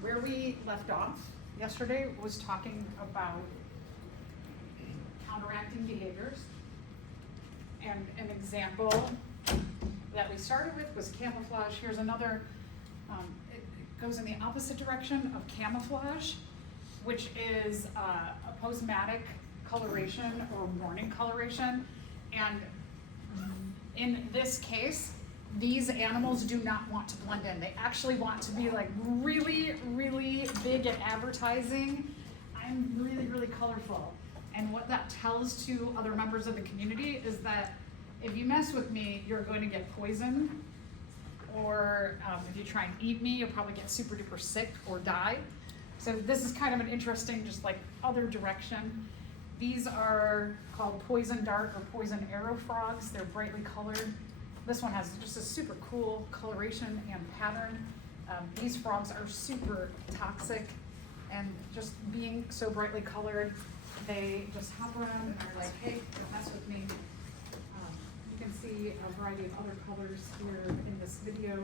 Where we left off yesterday was talking about counteracting behaviors. And an example that we started with was camouflage. Here's another, it goes in the opposite direction of camouflage, which is aposematic coloration or warning coloration. And in this case, these animals do not want to blend in. They actually want to be like really, really big at advertising. I'm really, really colorful. And what that tells to other members of the community is that if you mess with me, you're going to get poisoned. Or if you try and eat me, you'll probably get super duper sick or die. So this is kind of an interesting, just like other direction. These are called poison dart or poison arrow frogs. They're brightly colored. This one has just a super cool coloration and pattern. These frogs are super toxic, and just being so brightly colored, they just hop around and are like, hey, don't mess with me. You can see a variety of other colors here in this video.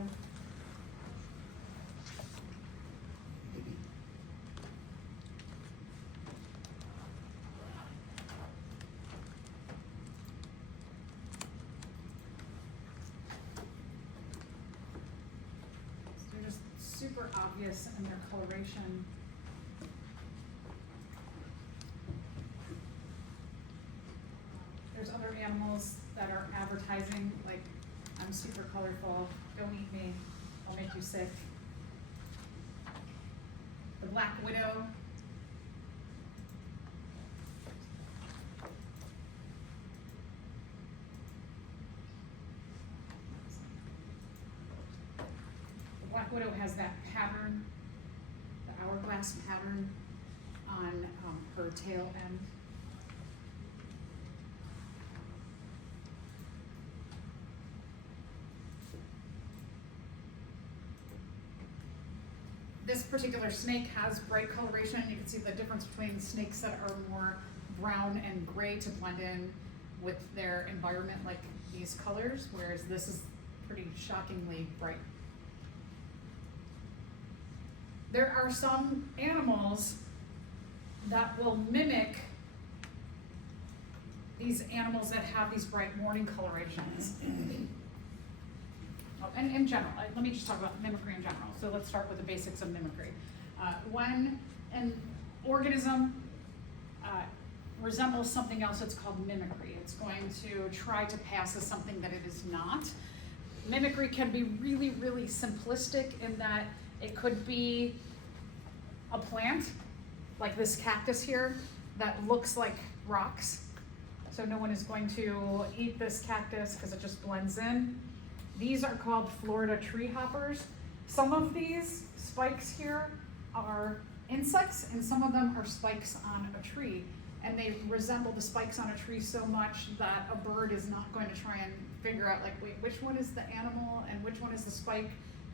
Super obvious in their coloration. There's other animals that are advertising, like, I'm super colorful, don't eat me, I'll make you sick. The black widow. Black widow has that pattern, the hourglass pattern on her tail end. This particular snake has bright coloration. You can see the difference between snakes that are more brown and gray to blend in with their environment, like these colors, whereas this is pretty shockingly bright. There are some animals that will mimic these animals that have these bright warning colorations. Oh, and in general, let me just talk about mimicry in general. So let's start with the basics of mimicry. When an organism resembles something else, it's called mimicry. It's going to try to pass as something that it is not. Mimicry can be really, really simplistic in that it could be a plant, like this cactus here, that looks like rocks. So no one is going to eat this cactus because it just blends in. These are called Florida tree hoppers. Some of these spikes here are insects, and some of them are spikes on a tree. And they resemble the spikes on a tree so much that a bird is not going to try and figure out, like, wait, which one is the animal and which one is the spike?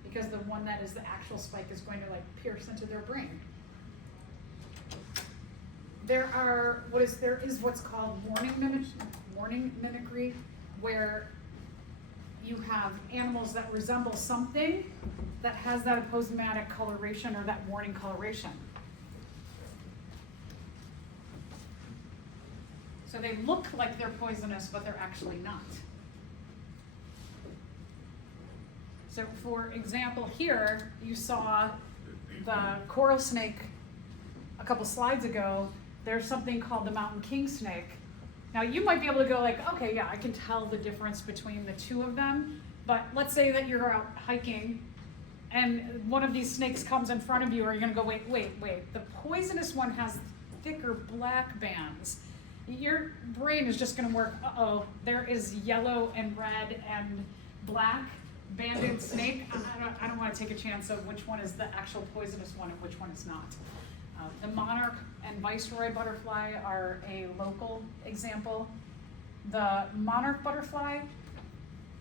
Because the one that is the actual spike is going to like pierce into their brain. There is what's called warning mimicry, where you have animals that resemble something that has that aposematic coloration or that warning coloration. So they look like they're poisonous, but they're actually not. So for example here, you saw the coral snake a couple slides ago. There's something called the mountain king snake. Now you might be able to go like, okay, yeah, I can tell the difference between the two of them, but let's say that you're out hiking and one of these snakes comes in front of you, are you gonna go, wait, the poisonous one has thicker black bands. Your brain is just gonna work, there is yellow and red and black banded snake. I don't want to take a chance of which one is the actual poisonous one and which one is not. The monarch and viceroy butterfly are a local example. The monarch butterfly,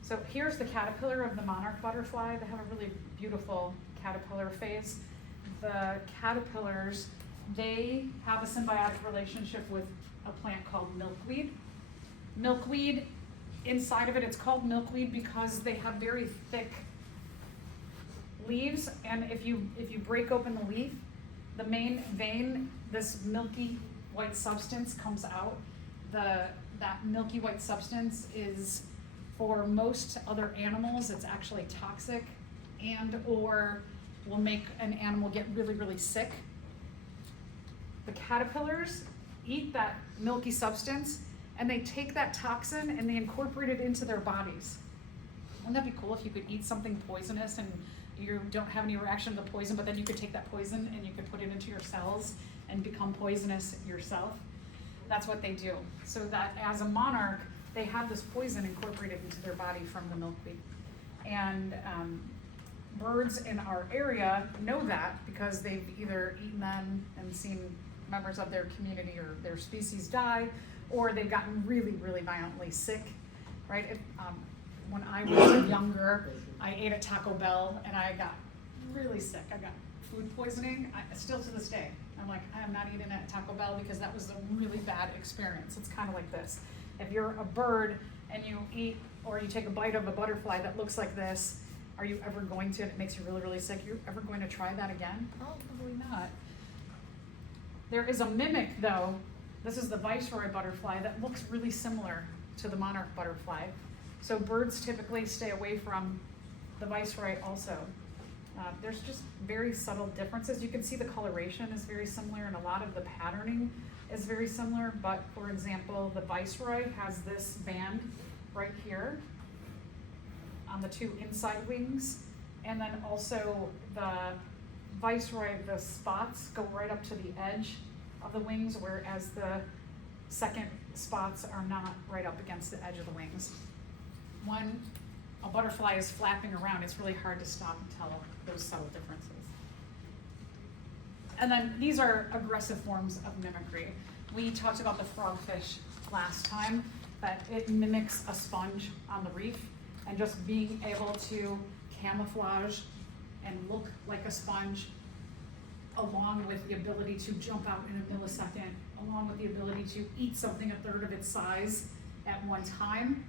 so here's the caterpillar of the monarch butterfly. They have a really beautiful caterpillar face. The caterpillars, they have a symbiotic relationship with a plant called milkweed. Milkweed, inside of it, it's called milkweed because they have very thick leaves, and if you break open the leaf, the main vein, this milky white substance comes out. That milky white substance is, for most other animals, it's actually toxic and or will make an animal get really, really sick. The caterpillars eat that milky substance and they take that toxin and they incorporate it into their bodies. Wouldn't that be cool if you could eat something poisonous and you don't have any reaction to the poison, but then you could take that poison and you could put it into your cells and become poisonous yourself? That's what they do. So that as a monarch, they have this poison incorporated into their body from the milkweed. And birds in our area know that because they've either eaten them and seen members of their community or their species die, or they've gotten really, really violently sick, right? When I was younger, I ate at Taco Bell and I got really sick. I got food poisoning. Still to this day, I'm like, I'm not eating at Taco Bell because that was a really bad experience. It's kind of like this. If you're a bird and you eat or you take a bite of a butterfly that looks like this, are you ever going to, and it makes you really, really sick, you're ever going to try that again? Probably not. There is a mimic though. This is the viceroy butterfly that looks really similar to the monarch butterfly. So birds typically stay away from the viceroy also. There's just very subtle differences. You can see the coloration is very similar and a lot of the patterning is very similar, but for example, the viceroy has this band right here on the two inside wings, and then also the viceroy, the spots go right up to the edge of the wings, whereas the second spots are not right up against the edge of the wings. When a butterfly is flapping around, it's really hard to stop and tell those subtle differences. And then these are aggressive forms of mimicry. We talked about the frogfish last time, that it mimics a sponge on the reef, and just being able to camouflage and look like a sponge, along with the ability to jump out in a millisecond, along with the ability to eat something a third of its size at one time.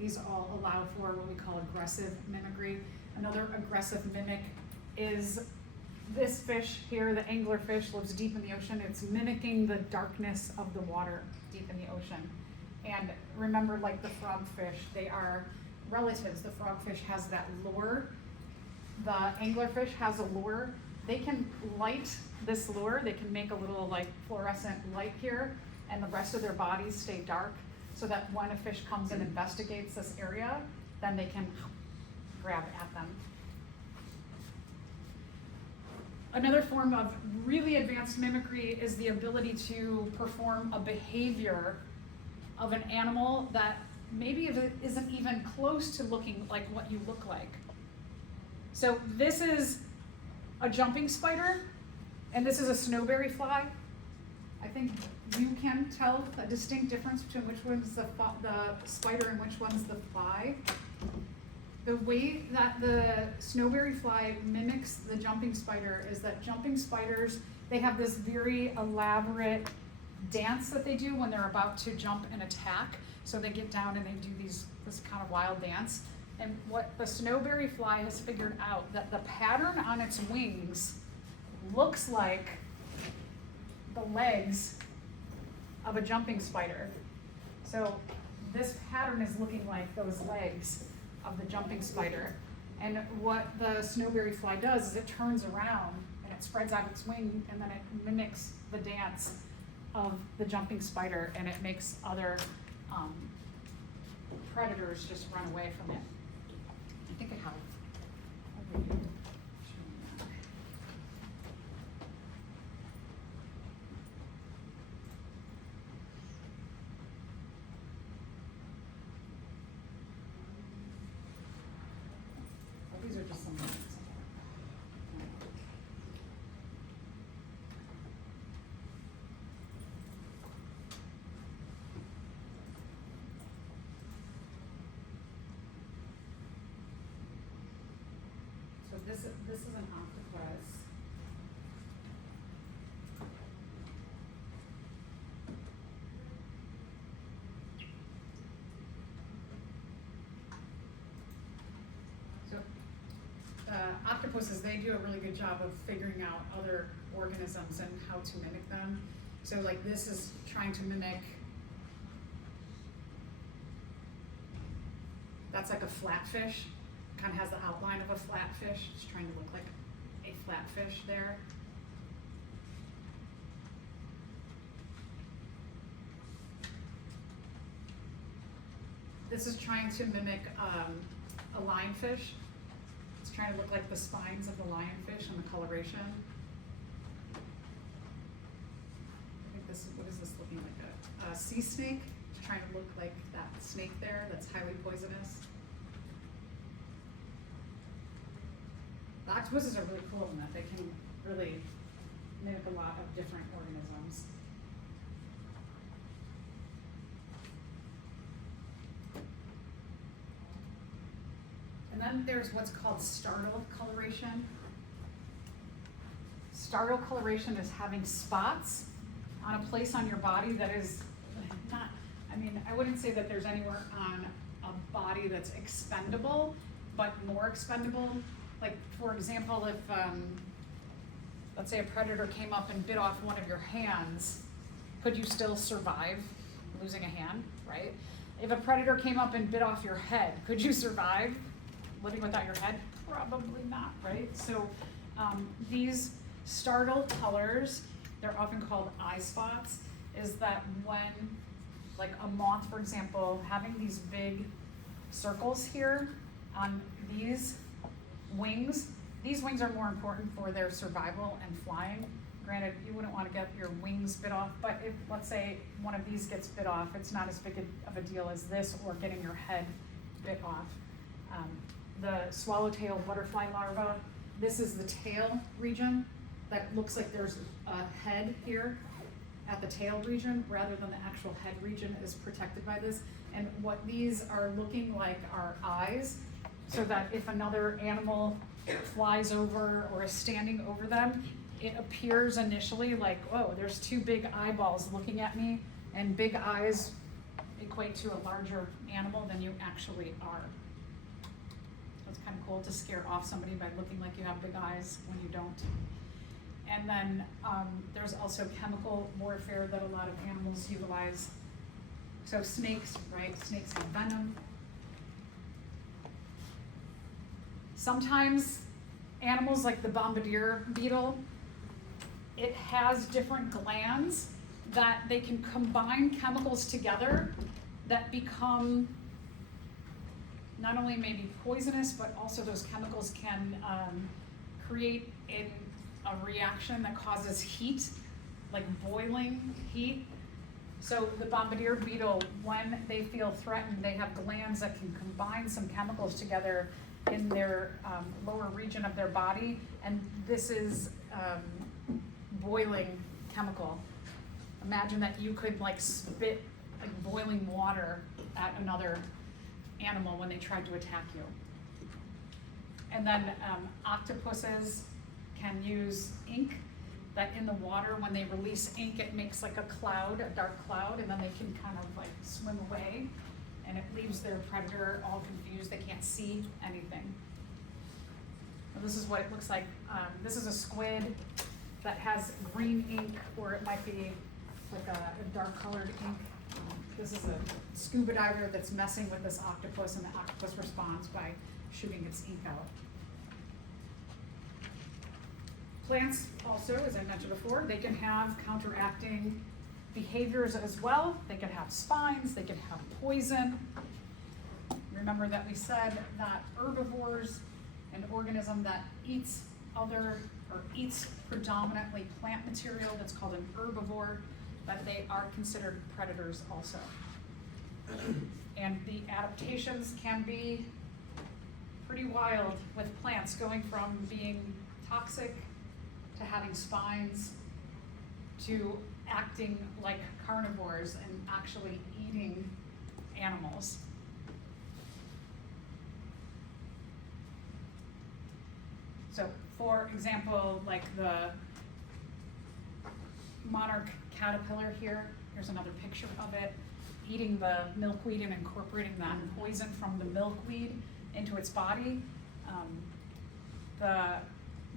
These all allow for what we call aggressive mimicry. Another aggressive mimic is this fish here, the anglerfish, lives deep in the ocean. It's mimicking the darkness of the water deep in the ocean. And remember, like the frogfish, they are relatives. The frogfish has that lure. The anglerfish has a lure. They can light this lure. They can make a little like fluorescent light here, and the rest of their bodies stay dark, so that when a fish comes and investigates this area, then they can grab at them. Another form of really advanced mimicry is the ability to perform a behavior of an animal that maybe isn't even close to looking like what you look like. So this is a jumping spider, and this is a snowberry fly. I think you can tell a distinct difference between which one's the spider and which one's the fly. The way that the snowberry fly mimics the jumping spider is that jumping spiders, they have this very elaborate dance that they do when they're about to jump and attack. So they get down and they do this kind of wild dance. And what the snowberry fly has figured out, that the pattern on its wings looks like the legs of a jumping spider. So this pattern is looking like those legs of the jumping spider. And what the snowberry fly does is it turns around and it spreads out its wing, and then it mimics the dance of the jumping spider, and it makes other predators just run away from it. I think I have over here. These are just some notes. So this is an octopus. So octopus octopuses, they do a really good job of figuring out other organisms and how to mimic them. So like this is trying to mimic, that's like a flatfish, kind of has the outline of a flatfish. It's trying to look like a flatfish there. This is trying to mimic a lionfish. It's trying to look like the spines of the lionfish and the coloration. I think this is, what is this looking like? A sea snake. It's trying to look like that snake there that's highly poisonous. The octopuses are really cool in that they can really mimic a lot of different organisms. And then there's what's called startle coloration. Startle coloration is having spots on a place on your body that is not, I mean, I wouldn't say that there's anywhere on a body that's expendable, but more expendable. Like, for example, if, let's say a predator came up and bit off one of your hands, could you still survive losing a hand, right? If a predator came up and bit off your head, could you survive living without your head? Probably not, right? So these startle colors, they're often called eye spots, is that when, like a moth, for example, having these big circles here on these wings are more important for their survival and flying. Granted, you wouldn't want to get your wings bit off, but if, let's say, one of these gets bit off, it's not as big of a deal as this or getting your head bit off. The swallowtail butterfly larva, this is the tail region that looks like there's a head here at the tail region rather than the actual head region is protected by this. And what these are looking like are eyes, so that if another animal flies over or is standing over them, it appears initially like, oh, there's two big eyeballs looking at me, and big eyes equate to a larger animal than you actually are. So it's kind of cool to scare off somebody by looking like you have big eyes when you don't. And then there's also chemical warfare that a lot of animals utilize. So snakes, right? Snakes have venom. Sometimes animals like the bombardier beetle, it has different glands that they can combine chemicals together that become not only maybe poisonous, but also those chemicals can create a reaction that causes heat, like boiling heat. So the bombardier beetle, when they feel threatened, they have glands that can combine some chemicals together in their lower region of their body, and this is boiling chemical. Imagine that you could like spit like boiling water at another animal when they tried to attack you. And then octopuses can use ink, that in the water, when they release ink, it makes like a cloud, a dark cloud, and then they can kind of like swim away, and it leaves their predator all confused. They can't see anything. And this is what it looks like. This is a squid that has green ink, or it might be like a dark colored ink. This is a scuba diver that's messing with this octopus, and the octopus responds by shooting its ink out. Plants also, as I mentioned before, they can have counteracting behaviors as well. They can have spines, they can have poison. Remember that we said that herbivores, an organism that eats other or eats predominantly plant material, that's called an herbivore, that they are considered predators also. And the adaptations can be pretty wild with plants, going from being toxic to having spines to acting like carnivores and actually eating animals. So for example, like the monarch caterpillar here, here's another picture of it, eating the milkweed and incorporating that poison from the milkweed into its body. the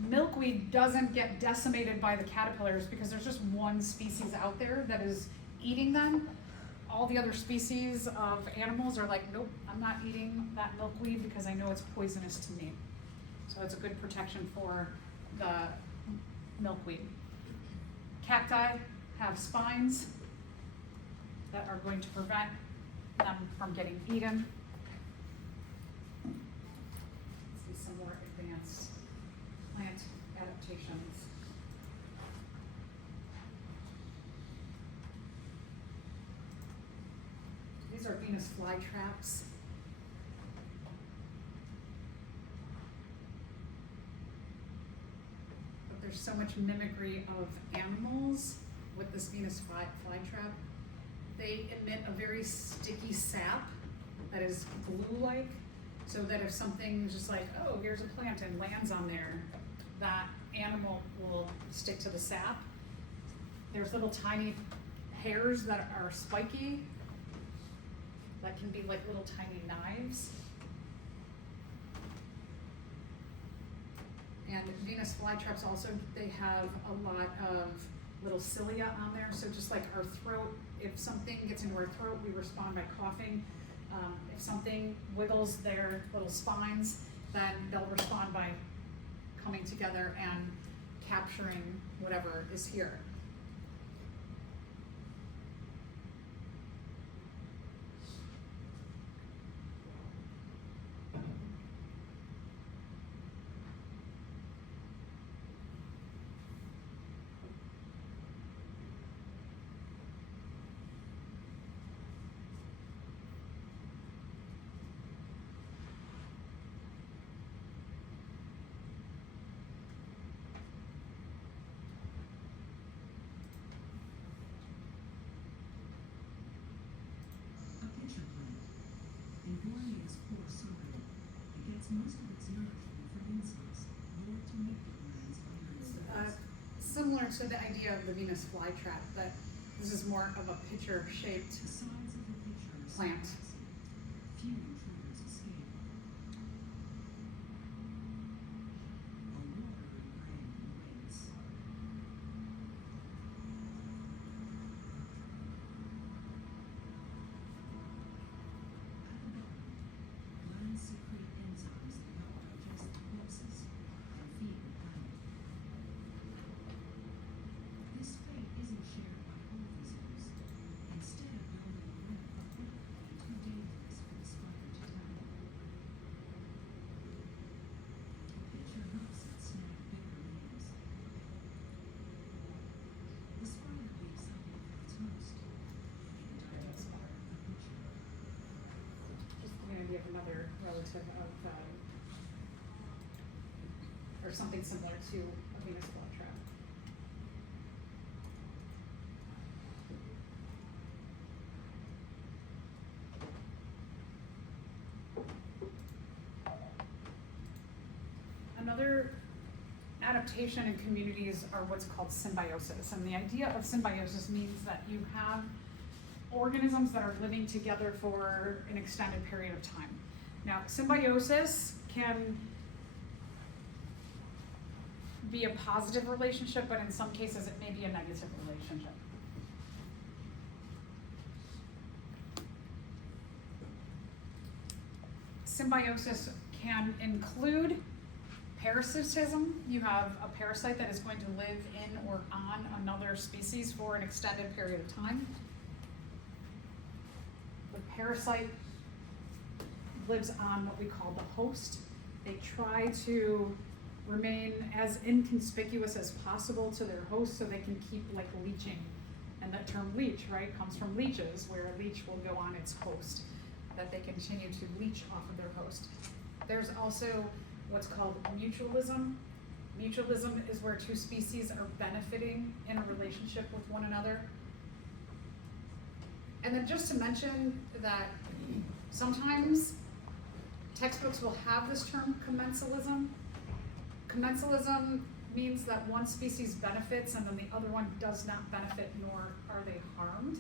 milkweed doesn't get decimated by the caterpillars because there's just one species out there that is eating them. All the other species of animals are like, nope, I'm not eating that milkweed because I know it's poisonous to me. So it's a good protection for the milkweed. Cacti have spines that are going to prevent them from getting eaten. Let's see some more advanced plant adaptations. These are Venus flytraps. But there's so much mimicry of animals with this Venus flytrap. They emit a very sticky sap that is glue-like, so that if something is just like, oh, here's a plant and lands on there, that animal will stick to the sap. There's little tiny hairs that are spiky that can be like little tiny knives. And Venus flytraps also, they have a lot of little cilia on there. So just like our throat, if something gets into our throat, we respond by coughing. If something wiggles their little spines, then they'll respond by coming together and capturing whatever is here. Most of its nourishment from insects, nor to make the glands under its Similar to the idea of the Venus flytrap, but this is more of a pitcher-shaped The sides of the pitcher are plant. symbiosis. Few intruders escape. A water grain waits. At the bottom, glands secrete enzymes that help digest the corpses and feed the planet. This fate isn't shared by all visitors. Instead of building a web of wood and too dangerous for the spider to tackle. Pitcher hooks that snag bigger leaves. The spider leaves something for its host. The direct part of the pitcher. Just to give you an idea of another relative of, or something similar to a Venus flytrap. Another adaptation in communities are what's called symbiosis. And the idea of symbiosis means that you have organisms that are living together for an extended period of time. Now, symbiosis can be a positive relationship, but in some cases it may be a negative relationship. Symbiosis can include parasitism. You have a parasite that is going to live in or on another species for an extended period of time. The parasite lives on what we call the host. They try to remain as inconspicuous as possible to their host so they can keep like leeching. And that term leech, right, comes from leeches, where a leech will go on its host, that they continue to leech off of their host. There's also what's called mutualism. Mutualism is where two species are benefiting in a relationship with one another. And then just to mention that sometimes textbooks will have this term commensalism. Commensalism means that one species benefits and then the other one does not benefit, nor are they harmed.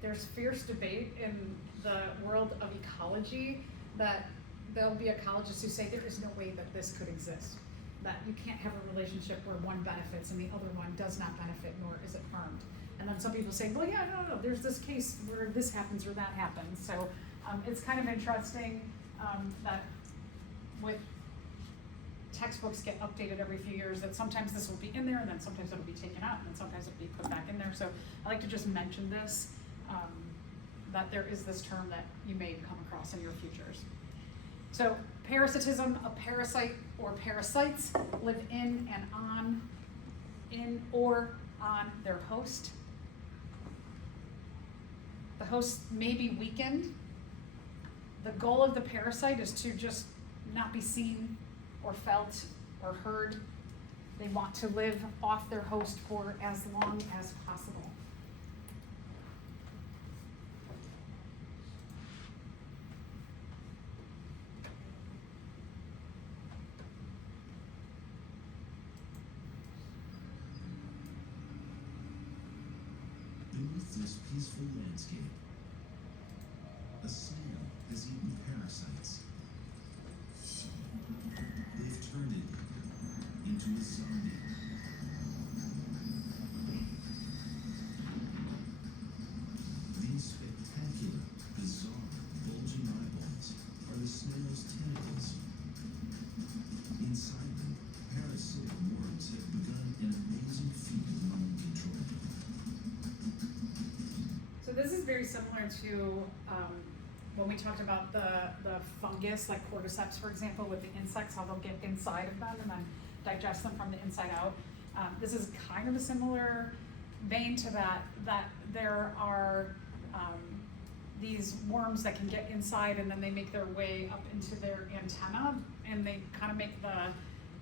There's fierce debate in the world of ecology that there'll be ecologists who say there is no way that this could exist, that you can't have a relationship where one benefits and the other one does not benefit, nor is it harmed. And then some people say, well, yeah, no, there's this case where this happens or that happens. So it's kind of interesting that with textbooks get updated every few years, that sometimes this will be in there and then sometimes it'll be taken out and then sometimes it'll be put back in there. So I like to just mention this, that there is this term that you may come across in your futures. So parasitism, a parasite or parasites live in or on their host. The host may be weakened. The goal of the parasite is to just not be seen or felt or heard. They want to live off their host for as long as possible. Beneath this peaceful landscape, a snail has eaten parasites. They've turned it into a zombie. These spectacular, bizarre, bulging eyeballs are the snail's tentacles. Inside them, parasitic worms have begun an amazing feat of mind control. So this is very similar to when we talked about the fungus, like cordyceps, for example, with the insects, how they'll get inside of them and then digest them from the inside out. This is kind of a similar vein to that there are these worms that can get inside and then they make their way up into their antenna and they kind of make the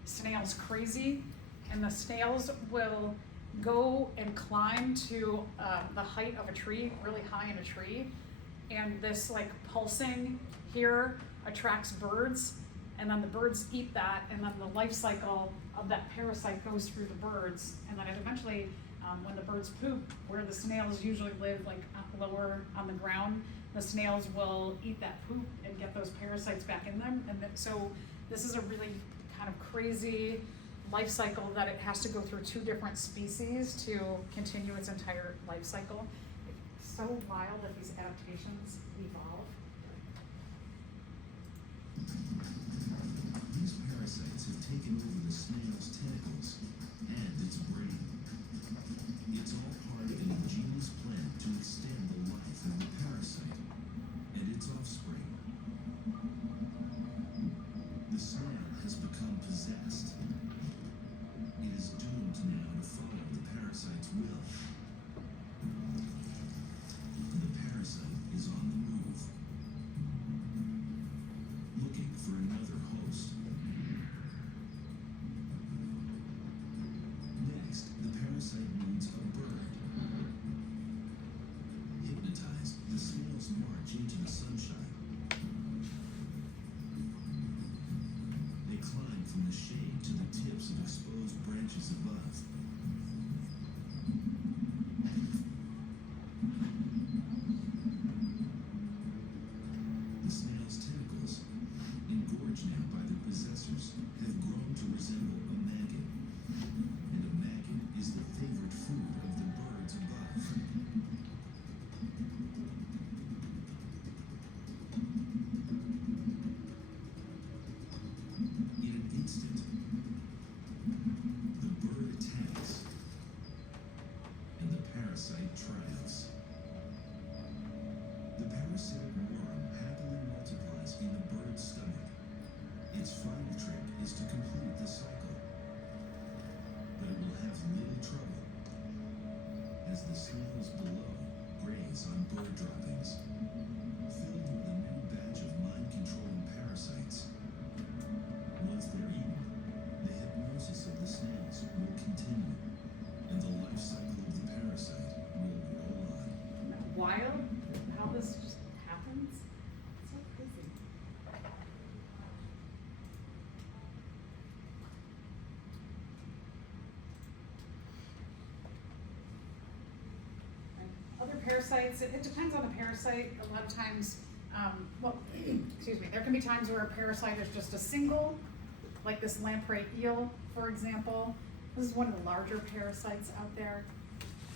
snails crazy, and the snails will go and climb to the height of a tree, really high in a tree, and this like pulsing here attracts birds, and then the birds eat that, and then the life cycle of that parasite goes through the birds, and then it eventually, when the birds poop, where the snails usually live, like lower on the ground, the snails will eat that poop and get those parasites back in them, and so this is a really kind of crazy life cycle that it has to go through two different species to continue its entire life cycle. It's so wild that these adaptations evolve. These parasites have taken over the snail's tentacles and its brain. It's all part of an ingenious plan to extend the life of the parasite and its offspring. The snail has become possessed. It is doomed now to follow the parasite's will. The parasite is on the move, looking for another host. Next, the parasite needs a bird. Hypnotized, the snails march into the sunshine. They climb from the shade to the tips of exposed branches above. The snail's tentacles, engorged now by their possessors, have grown to resemble a maggot. And a maggot is the favorite food of the birds above. In an instant, the bird attacks, and the parasite triumphs. The parasitic worm happily multiplies in the bird's stomach. Its final trick is to complete the cycle. But it will have little trouble, as the snails below graze on bird droppings, filled with a new batch of mind-controlling parasites. Once they're eaten, the hypnosis of the snails will continue, and the life cycle of the parasite will roll on. Isn't that wild how this just happens? It's so crazy. Other parasites, it depends on the parasite. A lot of times Well, excuse me, there can be times where a parasite is just a single, like this lamprey eel, for example. This is one of the larger parasites out there,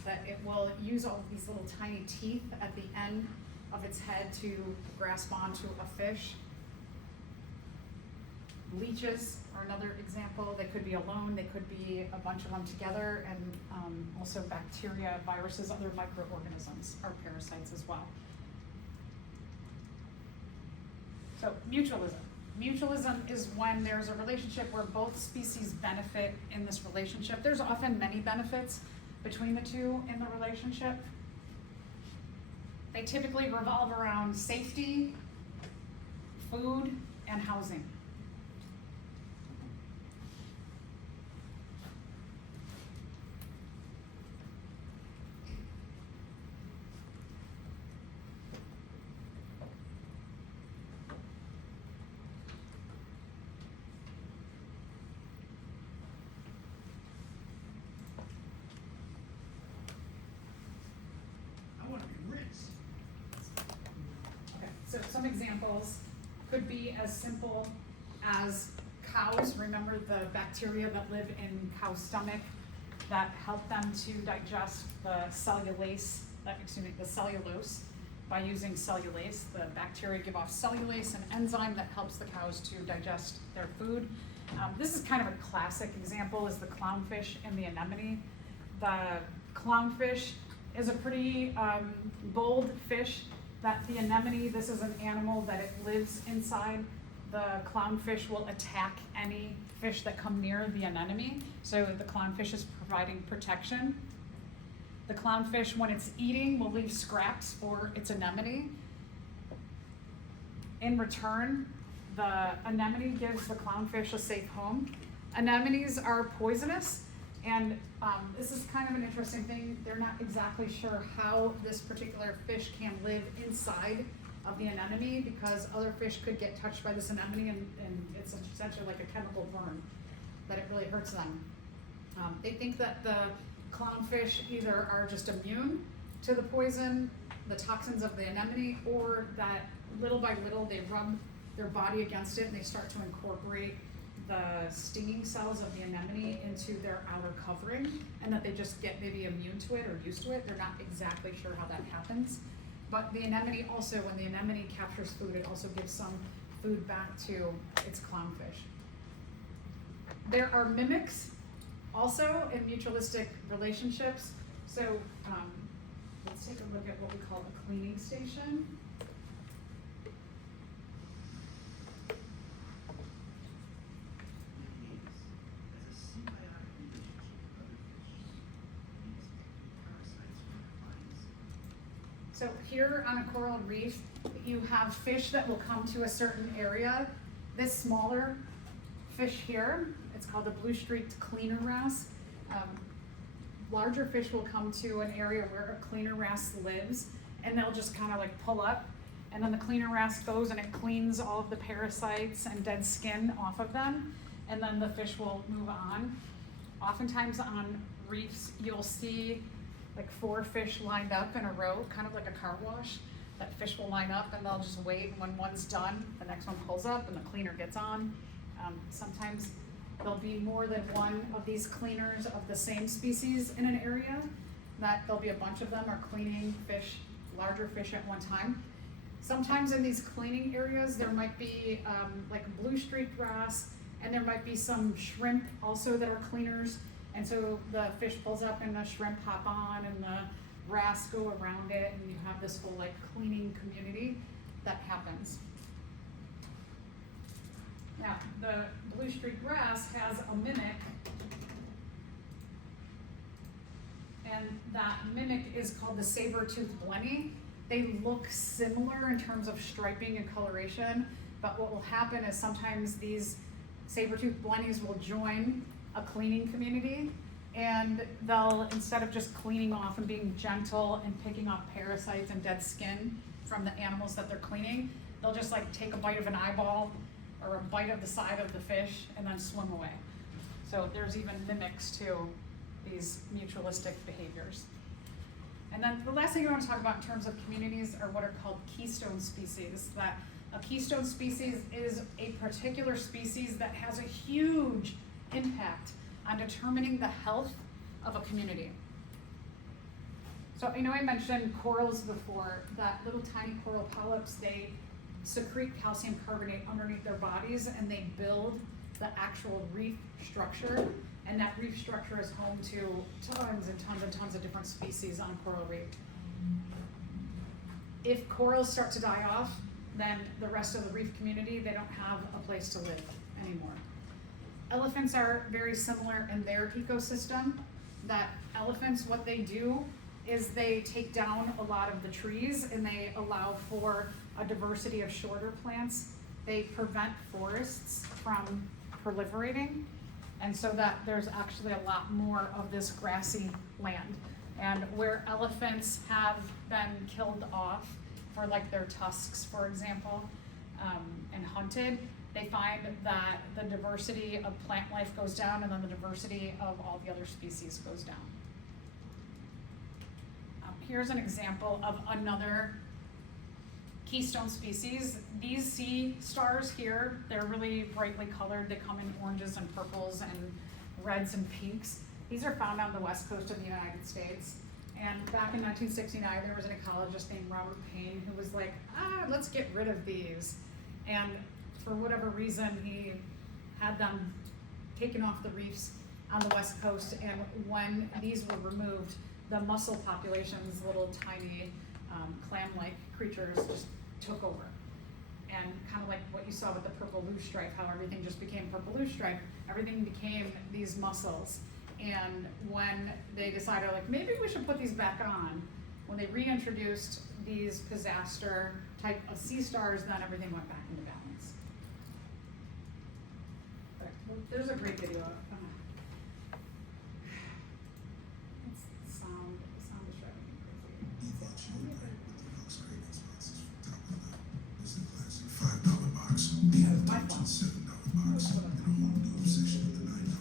that it will use all of these little tiny teeth at the end of its head to grasp onto a fish. Leeches are another example. They could be alone, they could be a bunch of them together, and also bacteria, viruses, other microorganisms are parasites as well. So mutualism. Mutualism is when there's a relationship where both species benefit in this relationship. There's often many benefits between the two in the relationship. They typically revolve around safety, food, and housing. So some examples could be as simple as cows. Remember the bacteria that live in cow's stomach that help them to digest the cellulose by using cellulase. The bacteria give off cellulase, an enzyme that helps the cows to digest their food. This is kind of a classic example, is the clownfish in the anemone. The clownfish is a pretty bold fish that the anemone, this is an animal that it lives inside. The clownfish will attack any fish that come near the anemone, so the clownfish is providing protection. The clownfish, when it's eating, will leave scraps for its anemone. In return, the anemone gives the clownfish a safe home. Anemones are poisonous, and this is kind of an interesting thing. They're not exactly sure how this particular fish can live inside of the anemone, because other fish could get touched by this anemone and it's essentially like a chemical burn, that it really hurts them. They think that the clownfish either are just immune to the poison, the toxins of the anemone, or that little by little they rub their body against it and they start to incorporate the stinging cells of the anemone into their outer covering, and that they just get maybe immune to it or used to it. They're not exactly sure how that happens. But the anemone also, when the anemone captures food, it also gives some food back to its clownfish. There are mimics also in mutualistic relationships. So let's take a look at what we call a cleaning station. So here on a coral reef, you have fish that will come to a certain area. This smaller fish here, it's called the blue-streaked cleaner wrasse. Larger fish will come to an area where a cleaner wrasse lives, and they'll just kind of like pull up, and then the cleaner wrasse goes and it cleans all of the parasites and dead skin off of them, and then the fish will move on. Oftentimes on reefs, you'll see like 4 fish lined up in a row, kind of like a car wash. That fish will line up and they'll just wait, and when one's done, the next one pulls up and the cleaner gets on. Sometimes there'll be more than one of these cleaners of the same species in an area, that there'll be a bunch of them are cleaning fish, larger fish at one time. Sometimes in these cleaning areas, there might be like a blue-streaked wrasse, and there might be some shrimp also that are cleaners. And so the fish pulls up and the shrimp hop on and the wrasse go around it, and you have this whole like cleaning community that happens. Now, the blue-streaked wrasse has a mimic, and that mimic is called the saber-toothed blenny. They look similar in terms of striping and coloration, but what will happen is sometimes these saber-toothed blennies will join a cleaning community, and they'll, instead of just cleaning off and being gentle and picking off parasites and dead skin from the animals that they're cleaning, they'll just like take a bite of an eyeball or a bite of the side of the fish and then swim away. So there's even mimics to these mutualistic behaviors. And then the last thing I want to talk about in terms of communities are what are called keystone species. That a keystone species is a particular species that has a huge impact on determining the health of a community. So I know I mentioned corals before, that little tiny coral polyps, they secrete calcium carbonate underneath their bodies and they build the actual reef structure, and that reef structure is home to tons and tons and tons of different species on coral reef. If corals start to die off, then the rest of the reef community, they don't have a place to live anymore. Elephants are very similar in their ecosystem. That elephants, what they do is they take down a lot of the trees and they allow for a diversity of shorter plants. They prevent forests from proliferating, and so that there's actually a lot more of this grassy land. And where elephants have been killed off for like their tusks, for example, and hunted, they find that the diversity of plant life goes down and then the diversity of all the other species goes down. Here's an example of another keystone species. These sea stars here, they're really brightly colored. They come in oranges and purples and reds and pinks. These are found on the west coast of the United States. And back in 1969, there was an ecologist named Robert Payne who was like, let's get rid of these. And for whatever reason, he had them taken off the reefs on the west coast. And when these were removed, the mussel populations, little tiny clam-like creatures, just took over. And kind of like what you saw with the purple loosestrife, how everything just became purple loosestrife, everything became these mussels. And when they decided, like, maybe we should put these back on, when they reintroduced these pisaster type of sea stars, then everything went back into balance. But, well, there's a great video. Sound is driving me crazy. $5 box. We have a $7 box and a whole new obsession with the $9.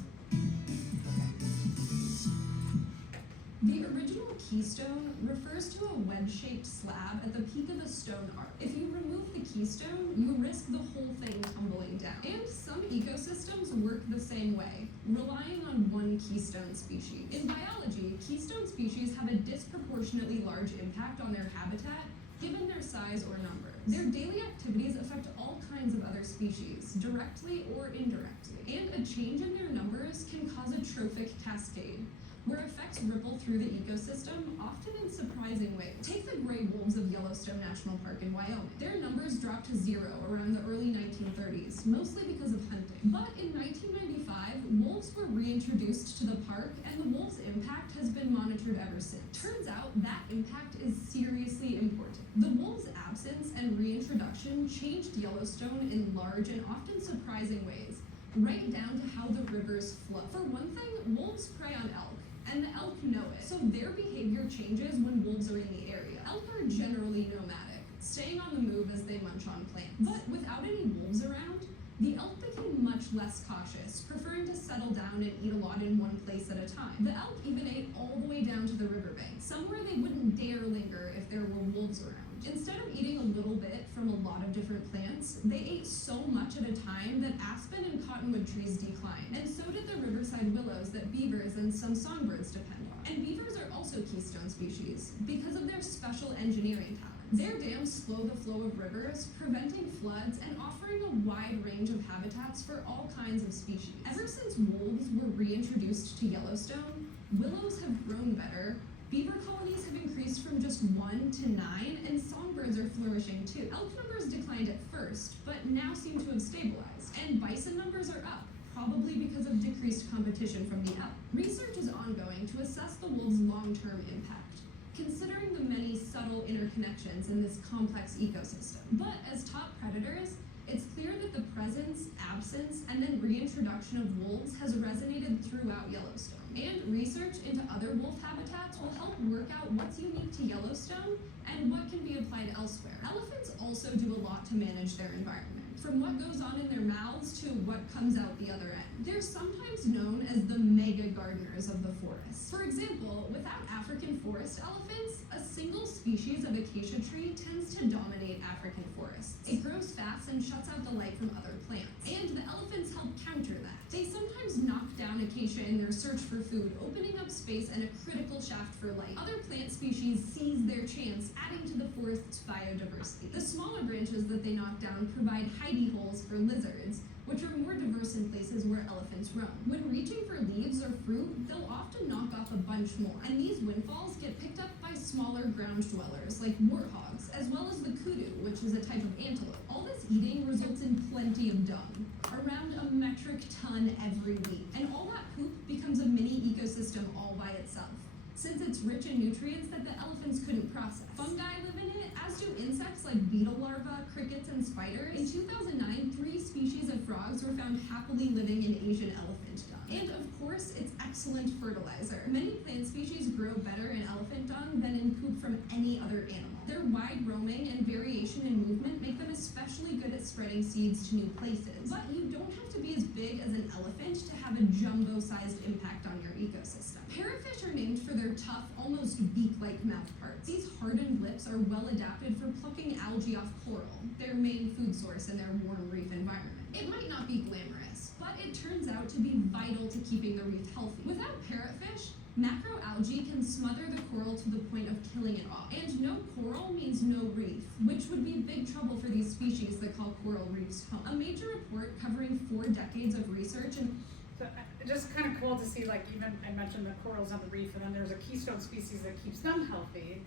The original keystone refers to a wedge-shaped slab at the peak of a stone arc. If you remove the keystone, you risk the whole thing tumbling down. And some ecosystems work the same way, relying on one keystone species. In biology, keystone species have a disproportionately large impact on their habitat, given their size or number. Their daily activities affect all kinds of other species, directly or indirectly. And a change in their numbers can cause a trophic cascade, where effects ripple through the ecosystem, often in surprising ways. Take the gray wolves of Yellowstone National Park in Wyoming. Their numbers dropped to 0 around the early 1930s, mostly because of hunting. But in 1995, wolves were reintroduced to the park, and the wolves' impact has been monitored ever since. Turns out that impact is seriously important. The wolves' absence and reintroduction changed Yellowstone in large and often surprising ways, right down to how the rivers flow. For one thing, wolves prey on elk, and the elk know it, so their behavior changes when wolves are in the area. Elk are generally nomadic, staying on the move as they munch on plants. But without any wolves around, the elk became much less cautious, preferring to settle down and eat a lot in one place at a time. The elk even ate all the way down to the riverbank, somewhere they wouldn't dare linger if there were wolves around. Instead of eating a little bit from a lot of different plants, they ate so much at a time that aspen and cottonwood trees declined, and so did the riverside willows that beavers and some songbirds depend on. And beavers are also keystone species because of their special engineering talents. Their dams slow the flow of rivers, preventing floods and offering a wide range of habitats for all kinds of species. Ever since wolves were reintroduced to Yellowstone, willows have grown better, beaver colonies have increased from just 1 to 9, and songbirds are flourishing too. Elk numbers declined at first, but now seem to have stabilized. And bison numbers are up, probably because of decreased competition from the elk. Research is ongoing to assess the wolves' long-term impact, considering the many subtle interconnections in this complex ecosystem. But as top predators, it's clear that the presence, absence, and then reintroduction of wolves has resonated throughout Yellowstone. And research into other wolf habitats will help work out what's unique to Yellowstone and what can be applied elsewhere. Elephants also do a lot to manage their environment. from what goes on in their mouths to what comes out the other end. They're sometimes known as the mega gardeners of the forest. For example, without African forest elephants, a single species of acacia tree tends to dominate African forests. It grows fast and shuts out the light from other plants, and the elephants help counter that. They sometimes knock down acacia in their search for food, opening up space and a critical shaft for light. Other plant species seize their chance, adding to the forest's biodiversity. The smaller branches that they knock down provide hidey holes for lizards, which are more diverse in places where elephants roam. When reaching for leaves or fruit, they'll often knock off a bunch more, and these windfalls get picked up by smaller ground dwellers like warthogs, as well as the kudu, which is a type of antelope. All this eating results in plenty of dung, around a metric ton every week, and all that poop becomes a mini ecosystem all by itself, since it's rich in nutrients that the elephants couldn't process. Fungi live in it, as do insects like beetle larvae, crickets, and spiders. In 2009, 3 species of frogs were found happily living in Asian elephant dung. And of course, it's excellent fertilizer. Many plant species grow better in elephant dung than in poop from any other animal. Their wide roaming and variation in movement make them especially good at spreading seeds to new places. But you don't have to be as big as an elephant to have a jumbo-sized impact on your ecosystem. Parrotfish are named for their tough, almost beak-like mouth parts. These hardened lips are well adapted for plucking algae off coral, their main food source in their warm reef environment. It might not be glamorous, but it turns out to be vital to keeping the reef healthy. Without parrotfish, macroalgae can smother the coral to the point of killing it off. And no coral means no reef, which would be big trouble for these species that call coral reefs home. A major report covering 4 decades of research and So just kind of cool to see, like, even I mentioned the corals on the reef, and then there's a keystone species that keeps them healthy,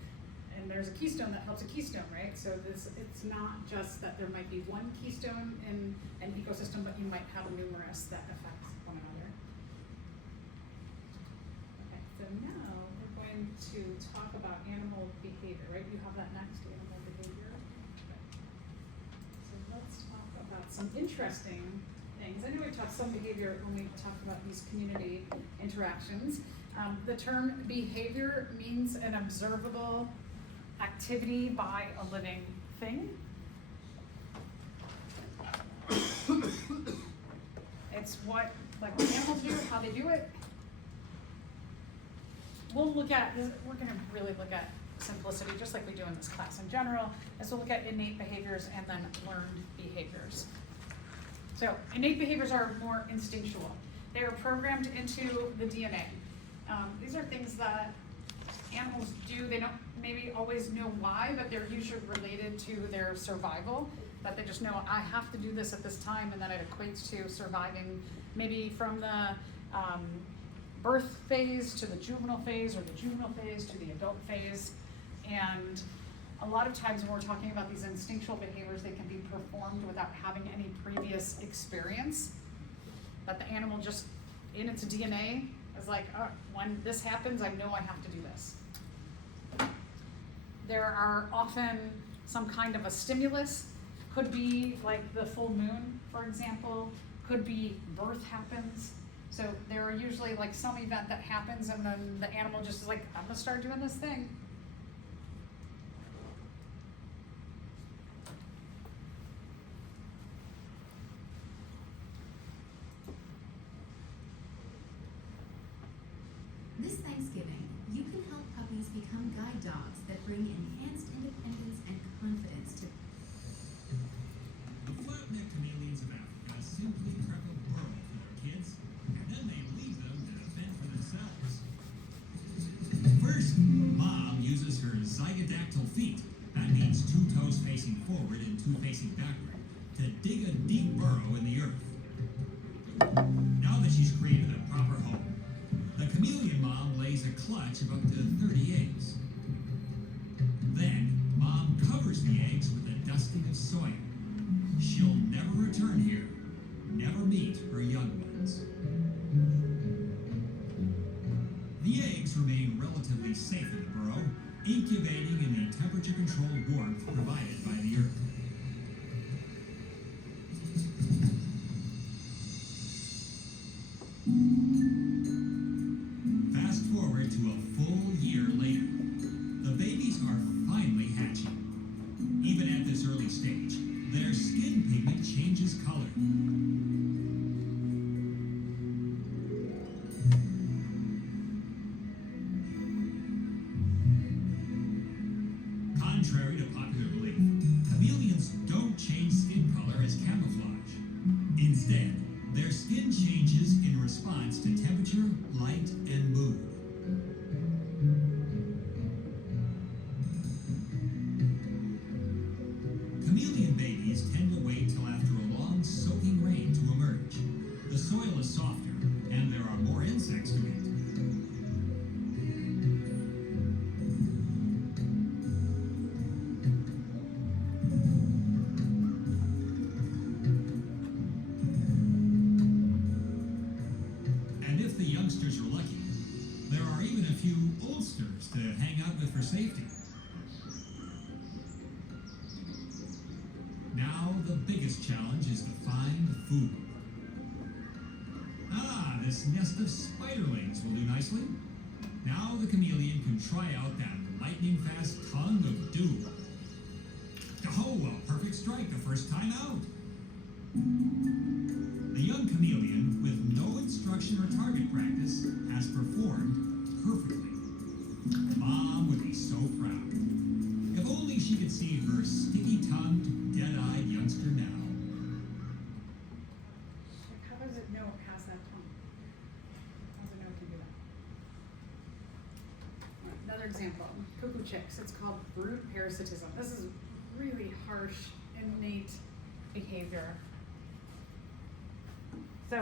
and there's a keystone that helps a keystone, right? So it's not just that there might be one keystone in an ecosystem, but you might have numerous that affect one another. Okay, so now we're going to talk about animal behavior, right? You have that next, animal behavior. Okay. So let's talk about some interesting things. I know we talked some behavior when we talked about these community interactions. The term behavior means an observable activity by a living thing. It's what, like, animals do, how they do it. We're gonna really look at simplicity, just like we do in this class in general, is we'll look at innate behaviors and then learned behaviors. So innate behaviors are more instinctual. They are programmed into the DNA. These are things that animals do. They don't maybe always know why, but they're usually related to their survival. That they just know, I have to do this at this time, and then it equates to surviving maybe from the birth phase to the juvenile phase, or the juvenile phase to the adult phase. And a lot of times when we're talking about these instinctual behaviors, they can be performed without having any previous experience. That the animal just, in its DNA, is like, oh, when this happens, I know I have to do this. There are often some kind of a stimulus. Could be like the full moon, for example. Could be birth happens. So there are usually like some event that happens, and then the animal just is like, I'm gonna start doing this thing. This Thanksgiving, you can help puppies become guide dogs that bring enhanced independence and confidence to. The flat-necked chameleons of Africa simply prep a burrow for their kids, and then they leave them to fend for themselves. First, Mom uses her zygodactyl feet, that means 2 toes facing forward and 2 facing backward, to dig a deep burrow in the earth. Now that she's created a proper home, the chameleon mom lays a clutch of up to 30 eggs. Then, Mom covers the eggs with a dusting of soil. She'll never return here, never meet her young ones. The eggs remain relatively safe in the burrow, incubating in the temperature-controlled warmth provided by the earth. Fast forward to a full year later. The babies are finally hatching. Even at this early stage, their skin pigment changes temperature, light, and mood. Chameleon babies tend to wait till after a long soaking rain to emerge. The soil is softer, and there are more insects to eat. And if the youngsters are lucky, there are even a few oldsters to hang out with for safety. Now, the biggest challenge is to find food. Ah, this nest of spiderlings will do nicely. Now the chameleon can try out that lightning-fast tongue of doom. Oh, a perfect strike the first time out. The young chameleon, with no instruction or target practice, has performed perfectly. Mom would be so proud. If only she could see her sticky-tongued, dead-eyed youngster now. Like, how does it know it has that tongue? How does it know it can do that? Another example, cuckoo chicks. It's called brood parasitism. This is really harsh, innate behavior. So,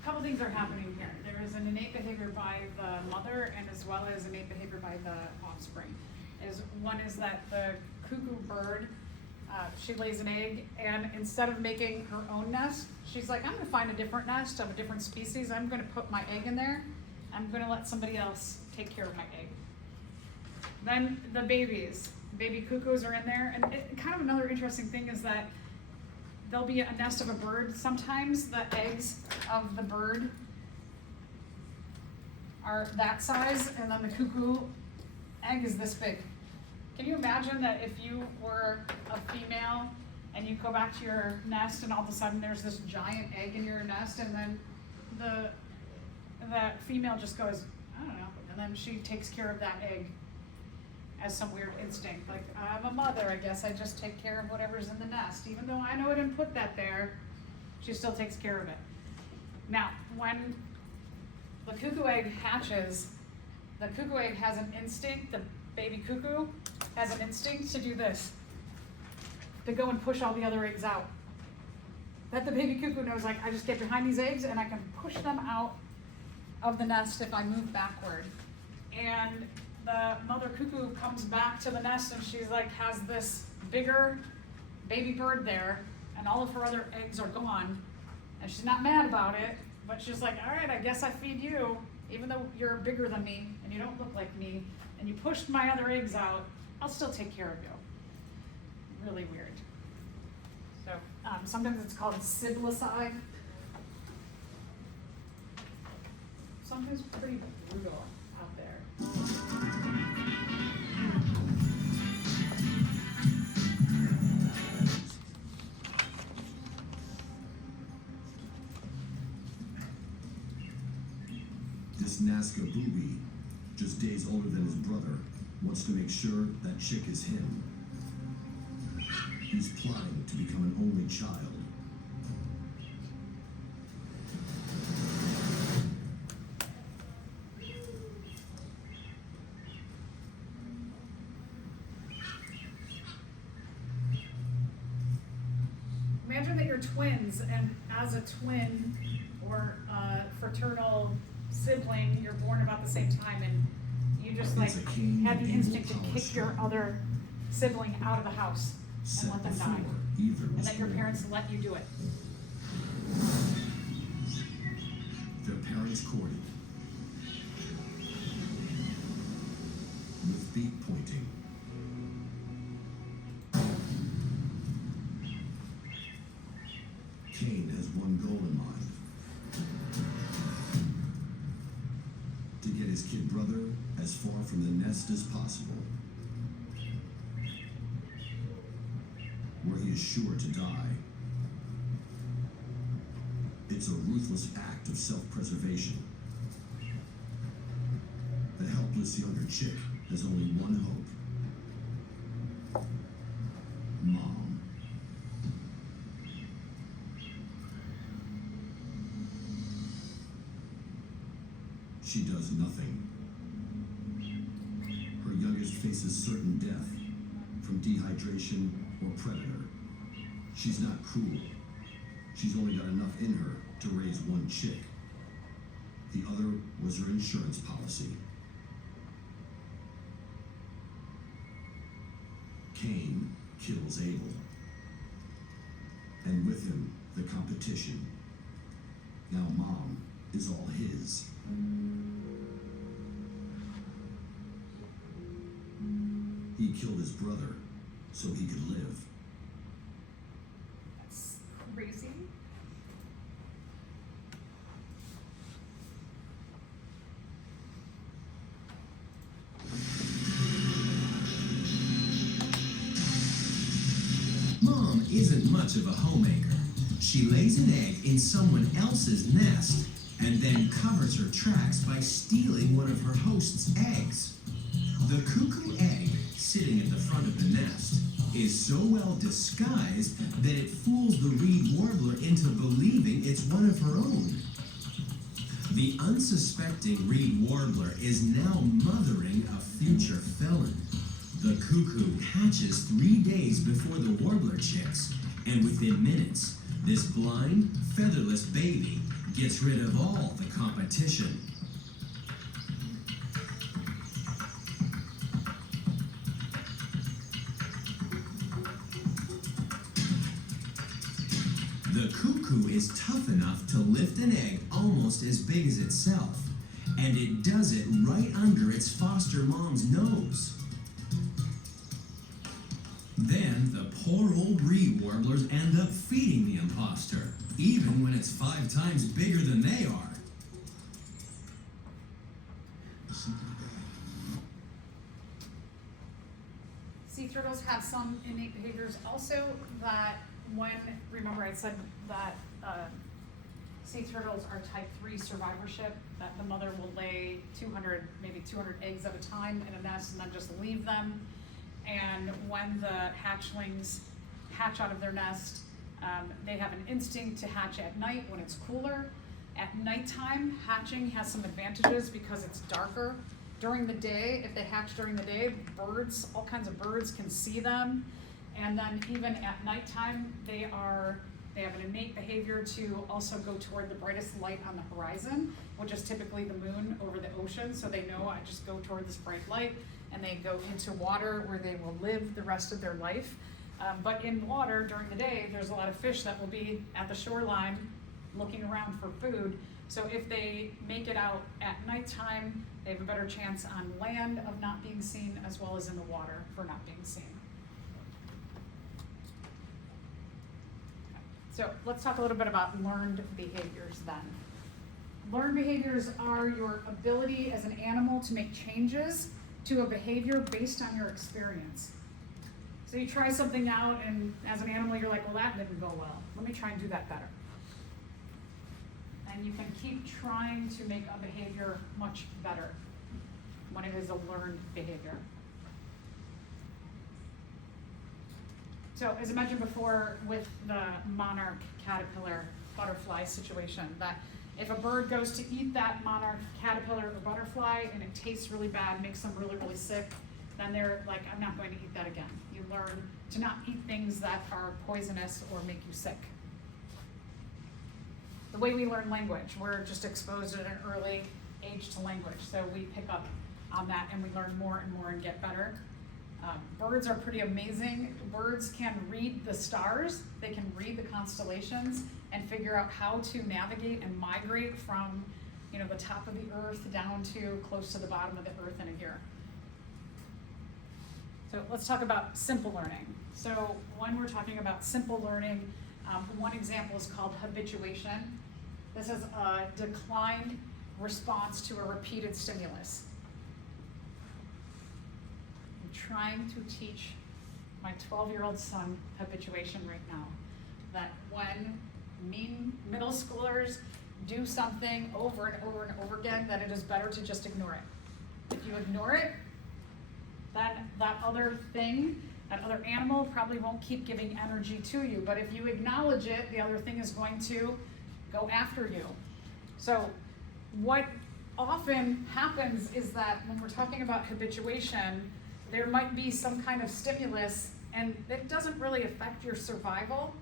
a couple things are happening here. There is an innate behavior by the mother and as well as innate behavior by the offspring. One is that the cuckoo bird, she lays an egg, and instead of making her own nest, she's like, I'm gonna find a different nest of a different species, I'm gonna put my egg in there, I'm gonna let somebody else take care of my egg. Then the baby cuckoos are in there, and kind of another interesting thing is that there'll be a nest of a bird. Sometimes the eggs of the bird are that size, and then the cuckoo egg is this big. Can you imagine that if you were a female and you go back to your nest and all of a sudden there's this giant egg in your nest, and then the female just goes, I don't know, and then she takes care of that egg as some weird instinct. Like, I'm a mother, I guess I just take care of whatever's in the nest. Even though I know I didn't put that there, she still takes care of it. Now, when the cuckoo egg hatches, the cuckoo egg has an instinct, the baby cuckoo has an instinct to do this, to go and push all the other eggs out. That the baby cuckoo knows, like, I just get behind these eggs and I can push them out of the nest if I move backward. And the mother cuckoo comes back to the nest and she's like, has this bigger baby bird there, and all of her other eggs are gone. And she's not mad about it, but she's like, all right, I guess I feed you, even though you're bigger than me and you don't look like me, and you pushed my other eggs out, I'll still take care of you. Really weird. So sometimes it's called symbiosis. Sometimes pretty brutal out there. This Nazca booby, just days older than his brother, wants to make sure that chick is him. He's plotting to become an only child. Imagine that you're twins, and as a twin or a fraternal sibling, you're born about the same time, and you just like It's a king had the and instinct to will kick polish your her. other sibling out of the house and Set let them before die. either And was that your born. parents let you do it. Their parents courted, with beak pointing. Cain has one goal in mind: to get his kid brother as far from the nest as possible, where he is sure to die. It's a ruthless act of self-preservation. The helpless younger chick has only one hope: Mom. she does nothing. Her youngest faces certain death from dehydration or predator. She's not cruel. She's only got enough in her to raise one chick. The other was her insurance policy. Cain kills Abel. And with him, the competition. Now Mom is all his. He killed his brother so he could live. That's crazy. Mom isn't much of a homemaker. She lays an egg in someone else's nest and then covers her tracks by stealing one of her host's eggs. The cuckoo egg, sitting at the front of the nest, is so well disguised that it fools the reed warbler into believing it's one of her own. The unsuspecting reed warbler is now mothering a future felon. The cuckoo hatches 3 days before the warbler chicks, and within minutes, this blind, featherless baby gets rid of all the competition. The cuckoo is tough enough to lift an egg almost as big as itself, and it does it right under its foster mom's nose. Then the poor old reed warblers end up feeding the imposter, even when it's 5 times bigger than they are. Sea turtles have some innate behaviors also that remember I said that sea turtles are type 3 survivorship, that the mother will lay 200 eggs at a time in a nest and then just leave them. And when the hatchlings hatch out of their nest, they have an instinct to hatch at night when it's cooler. At nighttime, hatching has some advantages because it's darker. During the day, if they hatch during the day, birds, all kinds of birds can see them. And then even at nighttime, they have an innate behavior to also go toward the brightest light on the horizon, which is typically the moon over the ocean. So they know, I just go toward this bright light, and they go into water where they will live the rest of their life. But in water during the day, there's a lot of fish that will be at the shoreline looking around for food. So if they make it out at nighttime, they have a better chance on land of not being seen, as well as in the water for not being seen. So let's talk a little bit about learned behaviors then. Learned behaviors are your ability as an animal to make changes to a behavior based on your experience. So you try something out, and as an animal, you're like, well, that didn't go well. Let me try and do that better. And you can keep trying to make a behavior much better when it is a learned behavior. So as I mentioned before with the monarch caterpillar butterfly situation, that if a bird goes to eat that monarch caterpillar or butterfly and it tastes really bad, makes them really, really sick, then they're like, I'm not going to eat that again. You learn to not eat things that are poisonous or make you sick. The way we learn language, we're just exposed at an early age to language. So we pick up on that and we learn more and more and get better. Birds are pretty amazing. Birds can read the stars, they can read the constellations and figure out how to navigate and migrate from, the top of the earth down to close to the bottom of the earth in a year. So let's talk about simple learning. So when we're talking about simple learning, one example is called habituation. This is a declined response to a repeated stimulus. I'm trying to teach my 12-year-old son habituation right now. That when middle schoolers do something over and over and over again, that it is better to just ignore it. If you ignore it, then that other thing, that other animal probably won't keep giving energy to you. But if you acknowledge it, the other thing is going to go after you. So what often happens is that when we're talking about habituation, there might be some kind of stimulus and it doesn't really affect your survival.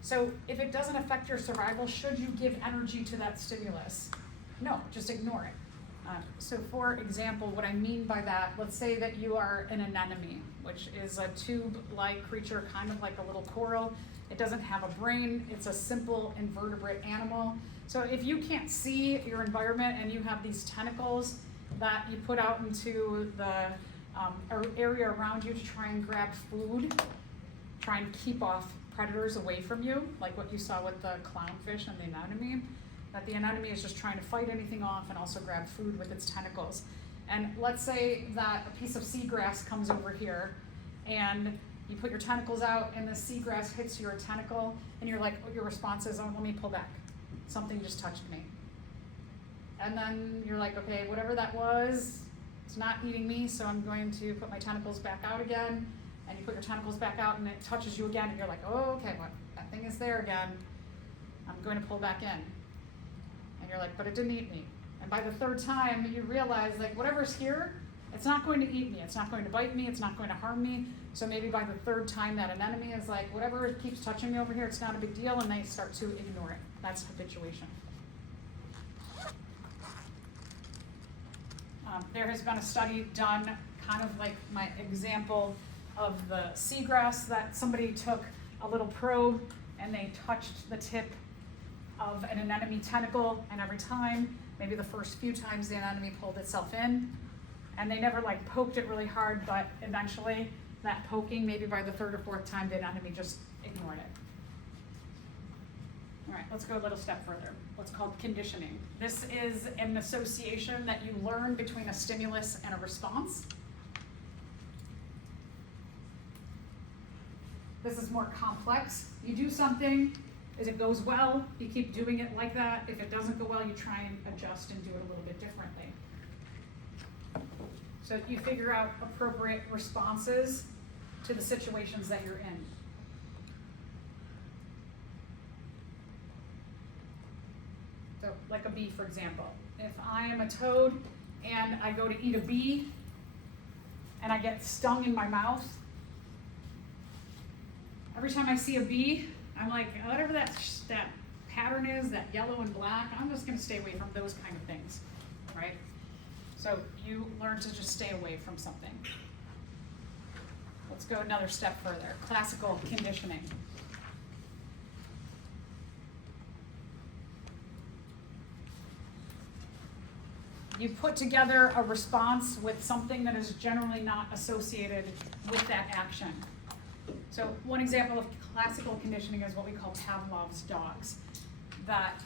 So if it doesn't affect your survival, should you give energy to that stimulus? No, just ignore it. So for example, what I mean by that, let's say that you are an anemone, which is a tube-like creature, kind of like a little coral. It doesn't have a brain, it's a simple invertebrate animal. So if you can't see your environment and you have these tentacles that you put out into the area around you to try and grab food, try and keep off predators away from you, like what you saw with the clownfish and the anemone, that the anemone is just trying to fight anything off and also grab food with its tentacles. And let's say that a piece of seagrass comes over here and you put your tentacles out and the seagrass hits your tentacle and you're like, your response is, oh, let me pull back. Something just touched me. And then you're like, okay, whatever that was, it's not eating me, so I'm going to put my tentacles back out again. And you put your tentacles back out and it touches you again and you're like, oh, okay, well, that thing is there again. I'm going to pull back in. And you're like, but it didn't eat me. And by the third time, you realize, like, whatever's here, it's not going to eat me. It's not going to bite me. It's not going to harm me. So maybe by the third time, that anemone is like, whatever keeps touching me over here, it's not a big deal, and they start to ignore it. That's habituation. There has been a study done, kind of like my example of the seagrass, that somebody took a little probe and they touched the tip of an anemone tentacle, and every time, maybe the first few times, the anemone pulled itself in, and they never like poked it really hard, but eventually that poking, maybe by the third or fourth time, the anemone just ignored it. All right, let's go a little step further. What's called conditioning. This is an association that you learn between a stimulus and a response. This is more complex. You do something, as it goes well, you keep doing it like that. If it doesn't go well, you try and adjust and do it a little bit differently. So you figure out appropriate responses to the situations that you're in. So like a bee, for example. If I am a toad and I go to eat a bee and I get stung in my mouth, every time I see a bee, I'm like, whatever that pattern is, that yellow and black, I'm just gonna stay away from those kind of things, right? So you learn to just stay away from something. Let's go another step further. Classical conditioning. You put together a response with something that is generally not associated with that action. So one example of classical conditioning is what we call Pavlov's dogs. That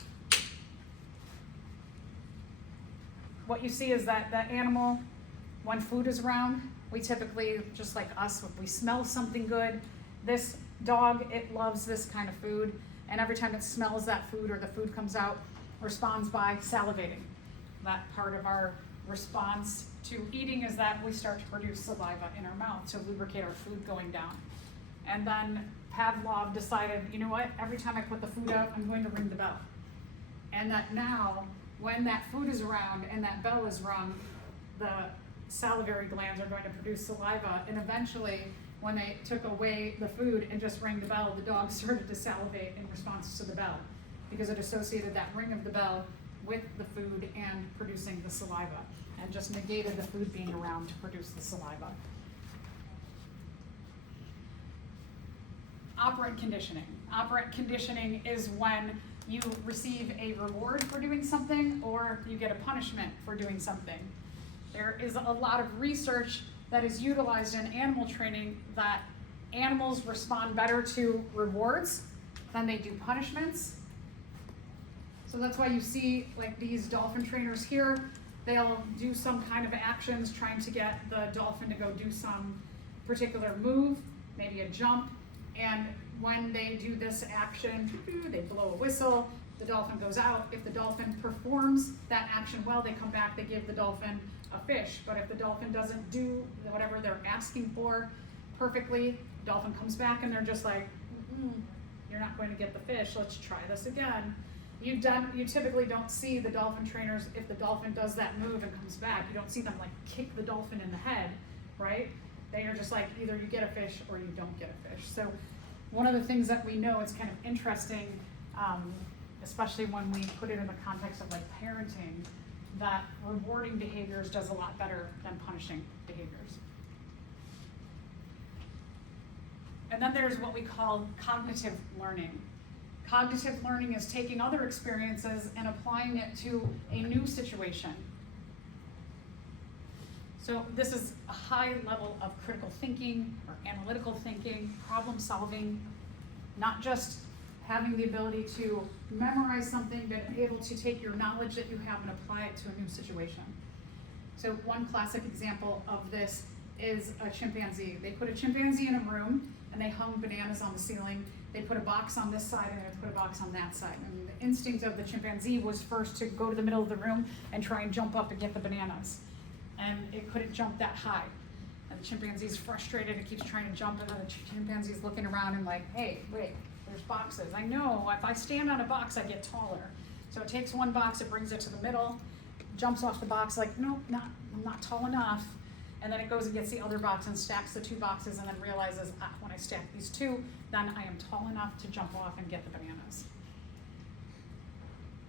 what you see is that that animal, when food is around, we typically, just like us, if we smell something good, this dog, it loves this kind of food, and every time it smells that food or the food comes out, responds by salivating. That part of our response to eating is that we start to produce saliva in our mouth to lubricate our food going down. And then Pavlov decided, you know what, every time I put the food out, I'm going to ring the bell. And that now, when that food is around and that bell is rung, the salivary glands are going to produce saliva, and eventually, when they took away the food and just rang the bell, the dog started to salivate in response to the bell, because it associated that ring of the bell with the food and producing the saliva, and just negated the food being around to produce the saliva. Operant conditioning. Operant conditioning is when you receive a reward for doing something or you get a punishment for doing something. There is a lot of research that is utilized in animal training that animals respond better to rewards than they do punishments. So that's why you see like these dolphin trainers here, they'll do some kind of actions trying to get the dolphin to go do some particular move, maybe a jump, and when they do this action, they blow a whistle, the dolphin goes out. If the dolphin performs that action well, they come back, they give the dolphin a fish. But if the dolphin doesn't do whatever they're asking for perfectly, the dolphin comes back and they're just like, you're not going to get the fish, let's try this again. you typically don't see the dolphin trainers, if the dolphin does that move and comes back, you don't see them like kick the dolphin in the head, right? They are just like, either you get a fish or you don't get a fish. So one of the things that we know is kind of interesting, especially when we put it in the context of like parenting, that rewarding behaviors does a lot better than punishing behaviors. And then there's what we call cognitive learning. Cognitive learning is taking other experiences and applying it to a new situation. So this is a high level of critical thinking or analytical thinking, problem solving, not just having the ability to memorize something, but able to take your knowledge that you have and apply it to a new situation. So one classic example of this is a chimpanzee. They put a chimpanzee in a room and they hung bananas on the ceiling. They put a box on this side and they put a box on that side. And the instinct of the chimpanzee was first to go to the middle of the room and try and jump up and get the bananas. And it couldn't jump that high. And the chimpanzee's frustrated, it keeps trying to jump, and then the chimpanzee's looking around and like, hey, wait, there's boxes. I know, if I stand on a box, I get taller. So it takes one box, it brings it to the middle, jumps off the box like, nope, I'm not tall enough. And then it goes and gets the other box and stacks the two boxes and then realizes, when I stack these two, then I am tall enough to jump off and get the bananas.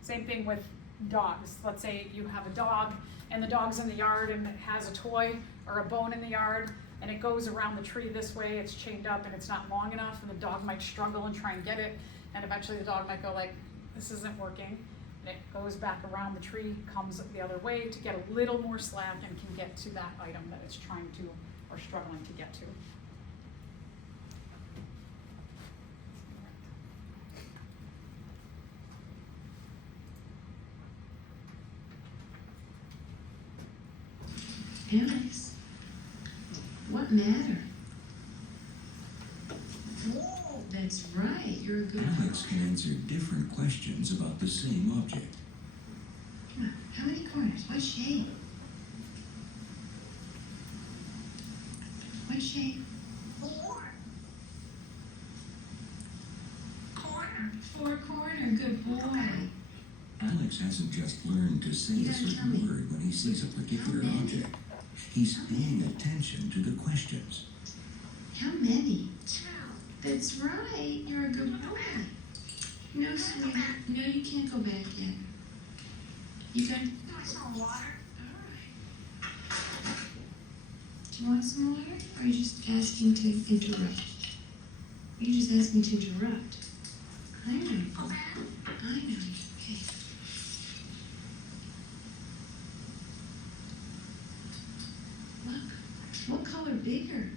Same thing with dogs. Let's say you have a dog and the dog's in the yard and it has a toy or a bone in the yard and it goes around the tree this way, it's chained up and it's not long enough, and the dog might struggle and try and get it, and eventually the dog might go like, this isn't working. And it goes back around the tree, comes the other way to get a little more slack and can get to that item that it's trying to or struggling to get to. Alex, what matter? Whoa, that's right, you're a good Alex can answer different questions about the same object. Come on, how many corners? What shape? What shape? Four corner, good boy. Alex hasn't just learned to say a certain word when he sees a particular object. He's paying attention to the questions. How many? That's right, you're a good boy. No, sweetie, no, you can't go back yet. You got some water? All right. Do you want some water? Or are you just asking to interrupt? Are you just asking to interrupt? I know. I know. Okay. Look. What color bigger?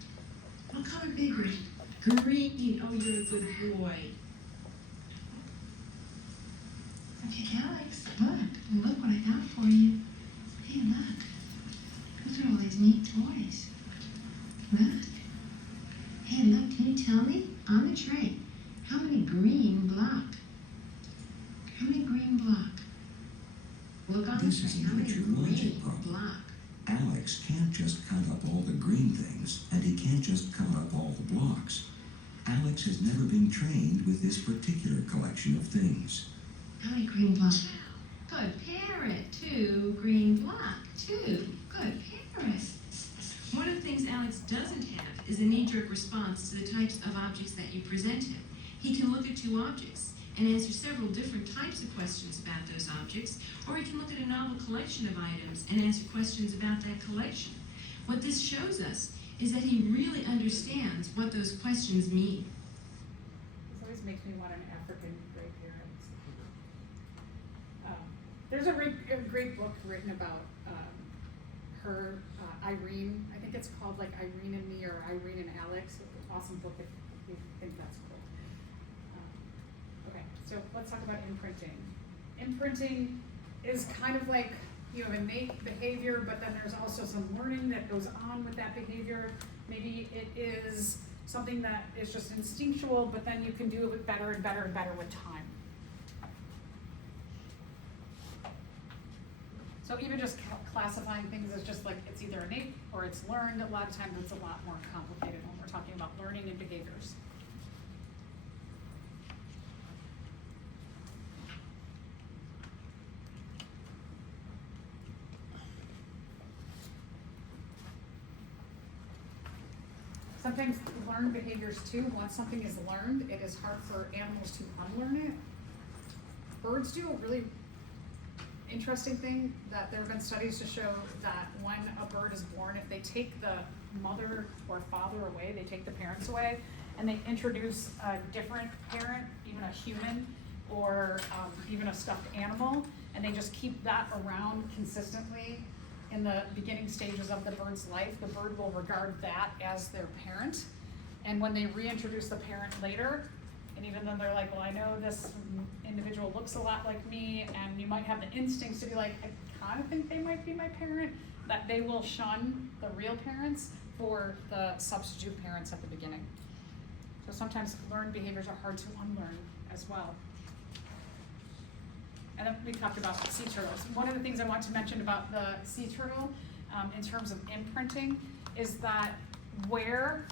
What color bigger? Green. Oh, you're a good boy. Okay, Alex, look what I got for you. Hey, look. Those are all these neat toys. Look. Hey, look, can you tell me, on the tray, how many green block? How many green block? Look on the This tray, is a how many major green logic problem. block? Alex can't just count up all the green things, and he can't just count up all the blocks. Alex has never been trained with this particular collection of things. How many green block? Good parrot. 2 green block. 2. Good parrot. One of the things Alex doesn't have is a knee-jerk response to the types of objects that you present him. He can look at 2 objects and answer several different types of questions about those objects, or he can look at a novel collection of items and answer questions about that collection. What this shows us is that he really understands what those questions mean. This always makes me want an African gray parrot. There's a great book written about her, Irene. I think it's called like Irene and Me or Irene and Alex. Awesome book if you think that's cool. Okay, so let's talk about imprinting. Imprinting is kind of like you have innate behavior, but then there's also some learning that goes on with that behavior. Maybe it is something that is just instinctual, but then you can do it better and better and better with time. So even just classifying things as just like it's either innate or it's learned, a lot of times it's a lot more complicated when we're talking about learning and behaviors. sometimes learned behaviors too, once something is learned, it is hard for animals to unlearn it. Birds do a really interesting thing that there have been studies to show that when a bird is born, if they take the mother or father away, they take the parents away, and they introduce a different parent, even a human, or even a stuffed animal, and they just keep that around consistently in the beginning stages of the bird's life, the bird will regard that as their parent. And when they reintroduce the parent later, and even though they're like, well, I know this individual looks a lot like me, and you might have the instincts to be like, I kind of think they might be my parent, that they will shun the real parents for the substitute parents at the beginning. So sometimes learned behaviors are hard to unlearn as well. And then we talked about sea turtles. One of the things I want to mention about the sea turtle in terms of imprinting is that where,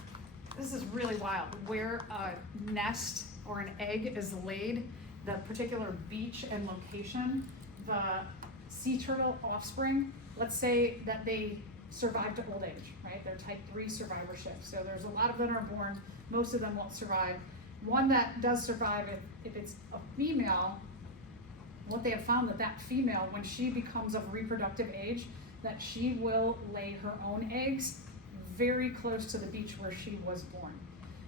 this is really wild, where a nest or an egg is laid, the particular beach and location, the sea turtle offspring, let's say that they survive to old age, right? They're type 3 survivorship. So there's a lot of them are born, most of them won't survive. One that does survive, if it's a female, what they have found that female, when she becomes of reproductive age, that she will lay her own eggs very close to the beach where she was born.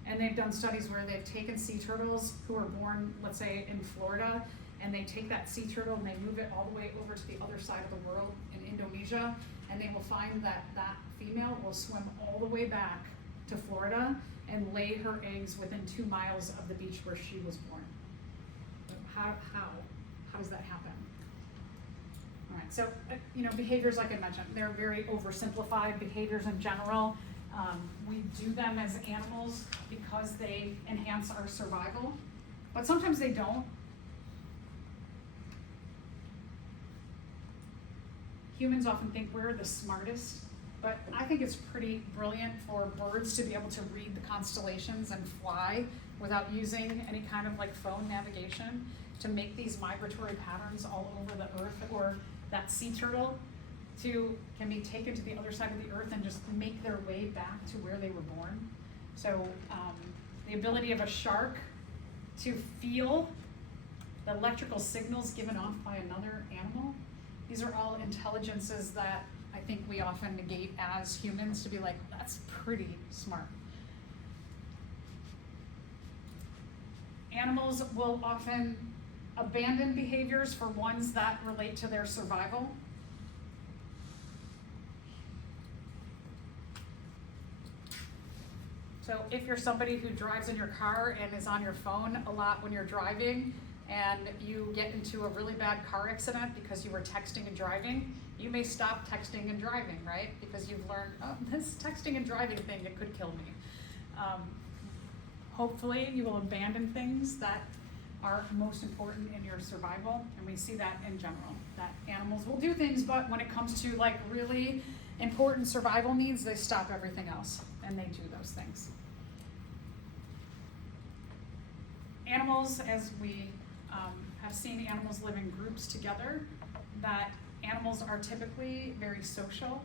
And they've done studies where they've taken sea turtles who are born, let's say in Florida, and they take that sea turtle and they move it all the way over to the other side of the world in Indonesia, and they will find that that female will swim all the way back to Florida and lay her eggs within 2 miles of the beach where she was born. How does that happen? All right, so behaviors, like I mentioned, they're very oversimplified behaviors in general. We do them as animals because they enhance our survival, but sometimes they don't. Humans often think we're the smartest, but I think it's pretty brilliant for birds to be able to read the constellations and fly without using any kind of like phone navigation, to make these migratory patterns all over the earth, or that sea turtle can be taken to the other side of the earth and just make their way back to where they were born. So the ability of a shark to feel the electrical signals given off by another animal, these are all intelligences that I think we often negate as humans, to be like, that's pretty smart. Animals will often abandon behaviors for ones that relate to their survival. So if you're somebody who drives in your car and is on your phone a lot when you're driving, and you get into a really bad car accident because you were texting and driving, you may stop texting and driving, right? Because you've learned, oh, this texting and driving thing, it could kill me. Hopefully you will abandon things that are most important in your survival, and we see that in general, that animals will do things, but when it comes to like really important survival needs, they stop everything else and they do those things. Animals, as we have seen animals live in groups together, that animals are typically very social.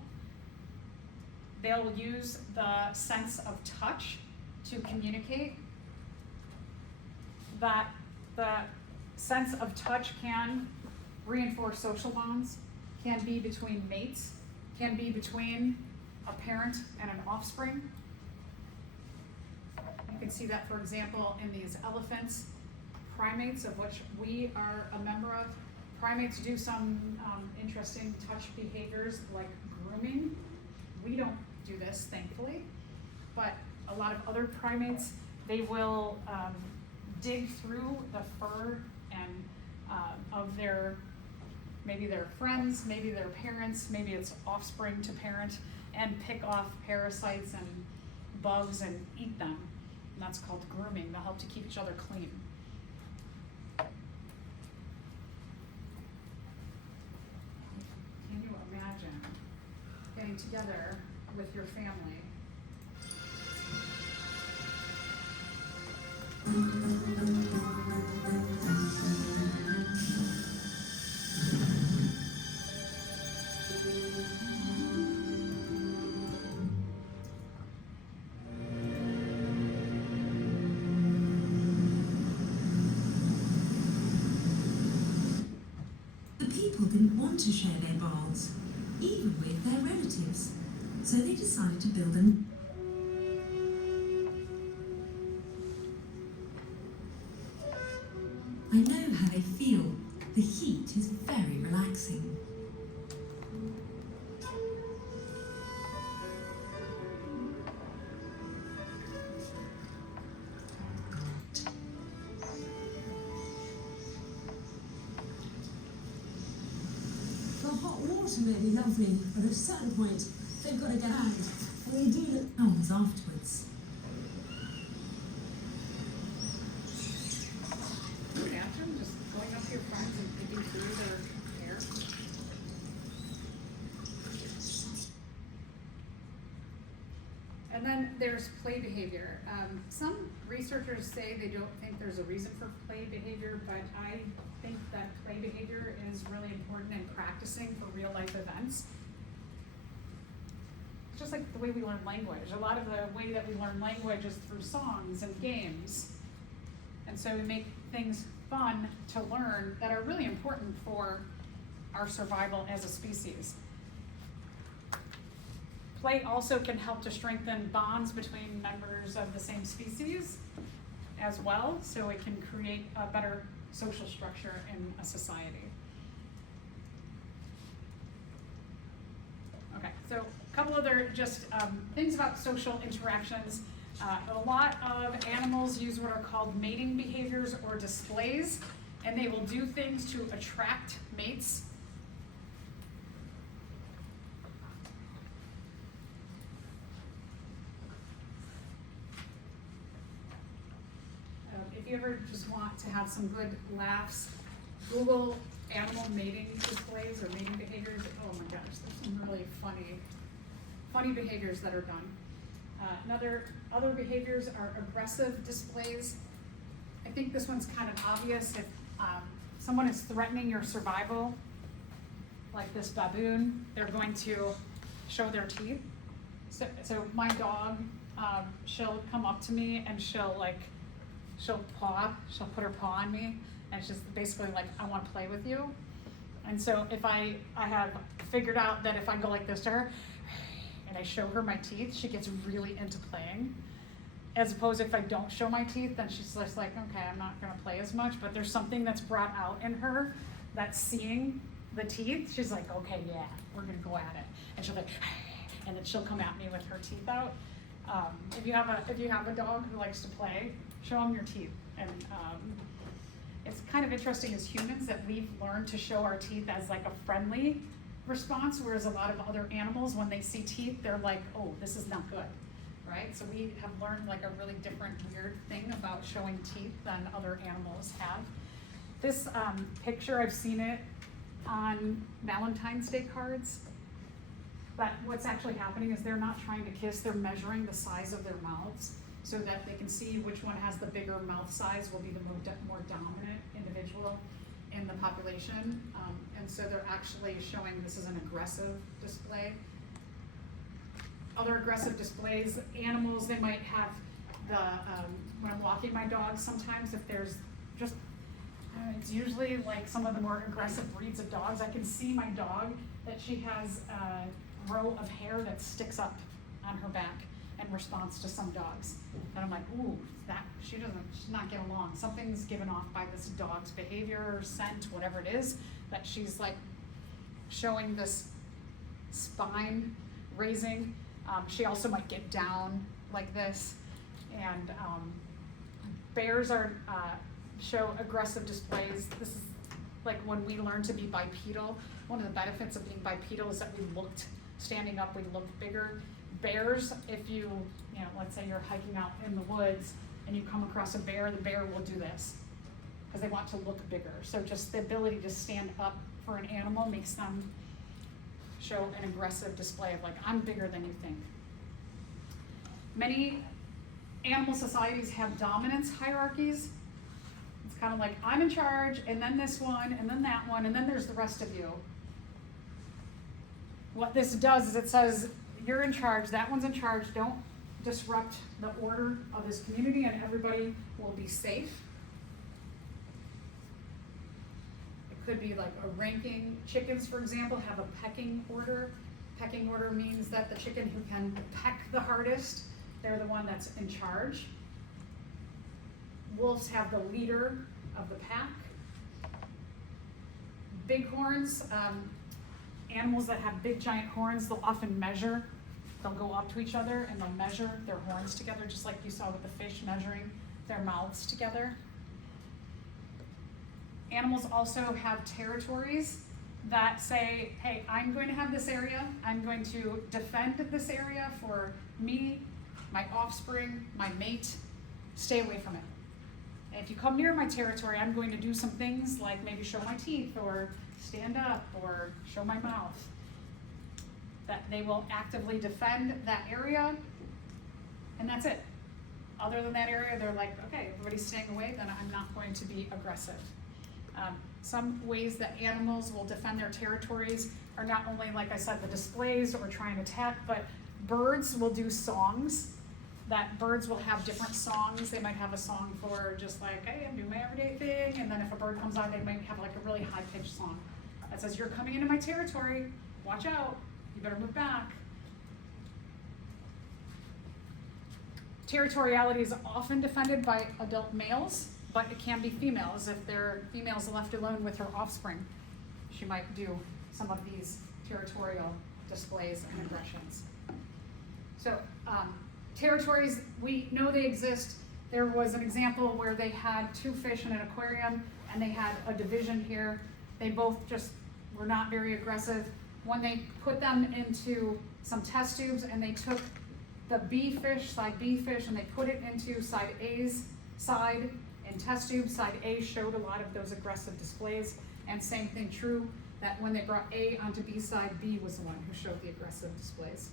They'll use the sense of touch to communicate. That the sense of touch can reinforce social bonds, can be between mates, can be between a parent and an offspring. You can see that, for example, in these elephants, primates, of which we are a member of. Primates do some interesting touch behaviors like grooming. We don't do this, thankfully, but a lot of other primates, they will dig through the fur and of maybe their friends, maybe their parents, maybe it's offspring to parent, and pick off parasites and bugs and eat them. And that's called grooming. They'll help to keep each other clean. Can you imagine getting together with your family? people didn't want to share their bowls, even with their relatives, so they decided to build an. I know how they feel. The heat is very relaxing. The hot water may be lovely, but at a certain point, they've got to get out. And they do look Hours afterwards. Can you imagine just going up to your friends and picking through their hair? And then there's play behavior. Some researchers say they don't think there's a reason for play behavior, but I think that play behavior is really important in practicing for real life events. Just like the way we learn language. A lot of the way that we learn language is through songs and games. And so we make things fun to learn that are really important for our survival as a species. Play also can help to strengthen bonds between members of the same species as well, so it can create a better social structure in a society. Okay, so a couple other just things about social interactions. A lot of animals use what are called mating behaviors or displays, and they will do things to attract mates. If you ever just want to have some good laughs, Google animal mating displays or mating behaviors. Oh my gosh, there's some really funny behaviors that are done. Other behaviors are aggressive displays. I think this one's kind of obvious. If someone is threatening your survival, like this baboon, they're going to show their teeth. So my dog, she'll come up to me and she'll put her paw on me, and she's basically like, I want to play with you. And so if I have figured out that if I go like this to her, and I show her my teeth, she gets really into playing. As opposed to if I don't show my teeth, then she's just like, okay, I'm not gonna play as much, but there's something that's brought out in her that's seeing the teeth. She's like, okay, yeah, we're gonna go at it. And she'll like, and then she'll come at me with her teeth out. If you have a dog who likes to play, show them your teeth. And it's kind of interesting as humans that we've learned to show our teeth as like a friendly response, whereas a lot of other animals, when they see teeth, they're like, oh, this is not good, right? So we have learned like a really different weird thing about showing teeth than other animals have. This picture, I've seen it on Valentine's Day cards, but what's actually happening is they're not trying to kiss, they're measuring the size of their mouths so that they can see which one has the bigger mouth size will be the more dominant individual in the population. And so they're actually showing this is an aggressive display. Other aggressive displays, animals, they might have when I'm walking my dog sometimes, if there's just, it's usually like some of the more aggressive breeds of dogs. I can see my dog that she has a row of hair that sticks up on her back in response to some dogs. And I'm like, ooh, she's not getting along. Something's given off by this dog's behavior or scent, whatever it is, that she's like showing this spine raising. She also might get down like this. And bears show aggressive displays. This is like when we learn to be bipedal. One of the benefits of being bipedal is that standing up, we look bigger. Bears, if you let's say you're hiking out in the woods and you come across a bear, the bear will do this because they want to look bigger. So just the ability to stand up for an animal makes them show an aggressive display of like, I'm bigger than you think. Many animal societies have dominance hierarchies. It's kind of like, I'm in charge, and then this one, and then that one, and then there's the rest of you. What this does is it says, you're in charge, that one's in charge, don't disrupt the order of this community, and everybody will be safe. It could be like a ranking. Chickens, for example, have a pecking order. Pecking order means that the chicken who can peck the hardest, they're the one that's in charge. Wolves have the leader of the pack. Bighorns, animals that have big giant horns, they'll often measure. They'll go up to each other and they'll measure their horns together, just like you saw with the fish measuring their mouths together. Animals also have territories that say, hey, I'm going to have this area. I'm going to defend this area for me, my offspring, my mate. Stay away from it. And if you come near my territory, I'm going to do some things like maybe show my teeth or stand up or show my mouth. That they will actively defend that area, and that's it. Other than that area, they're like, okay, everybody's staying away, then I'm not going to be aggressive. Some ways that animals will defend their territories are not only, like I said, the displays or trying to attack, but birds will do songs. That birds will have different songs. They might have a song for just like, hey, I'm doing my everyday thing, and then if a bird comes on, they might have like a really high-pitched song that says, you're coming into my territory, watch out, you better move back. Territoriality is often defended by adult males, but it can be females. If their females are left alone with her offspring, she might do some of these territorial displays and aggressions. So territories, we know they exist. There was an example where they had two fish in an aquarium and they had a division here. They both just were not very aggressive. When they put them into some test tubes and they took the B fish, side B fish, and they put it into side A's side in test tube, side A showed a lot of those aggressive displays, and same thing true, that when they brought A onto B side, B was the one who showed the aggressive displays.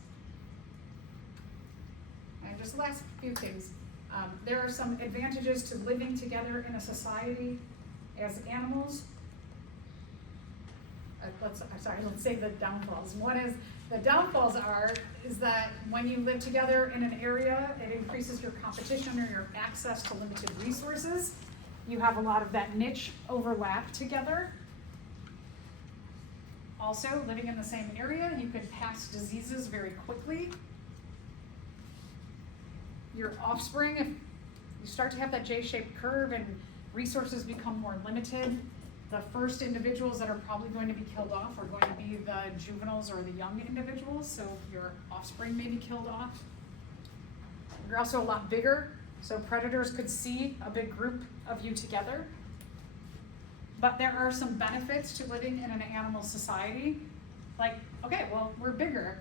And just the last few things. There are some advantages to living together in a society as animals. Let's say the downfalls. One is, the downfalls is that when you live together in an area, it increases your competition or your access to limited resources. You have a lot of that niche overlap together. Also, living in the same area, you can pass diseases very quickly. Your offspring, if you start to have that J-shaped curve and resources become more limited, the first individuals that are probably going to be killed off are going to be the juveniles or the young individuals, so your offspring may be killed off. You're also a lot bigger, so predators could see a big group of you together. But there are some benefits to living in an animal society. Like, okay, well, we're bigger,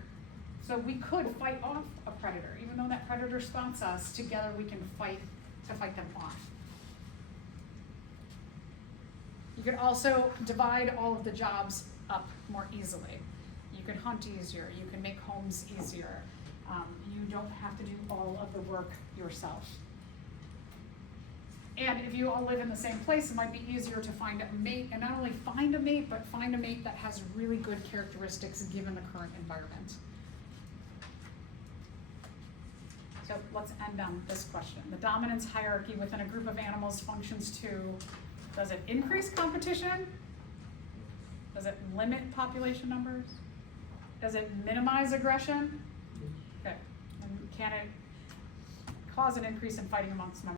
so we could fight off a predator. Even though that predator spots us, together we can fight them off. You could also divide all of the jobs up more easily. You can hunt easier, you can make homes easier. You don't have to do all of the work yourself. And if you all live in the same place, it might be easier to find a mate, and not only find a mate, but find a mate that has really good characteristics given the current environment. So let's end on this question. The dominance hierarchy within a group of animals functions to, does it increase competition? Does it limit population numbers? Does it minimize aggression? Okay, and can it cause an increase in fighting amongst members?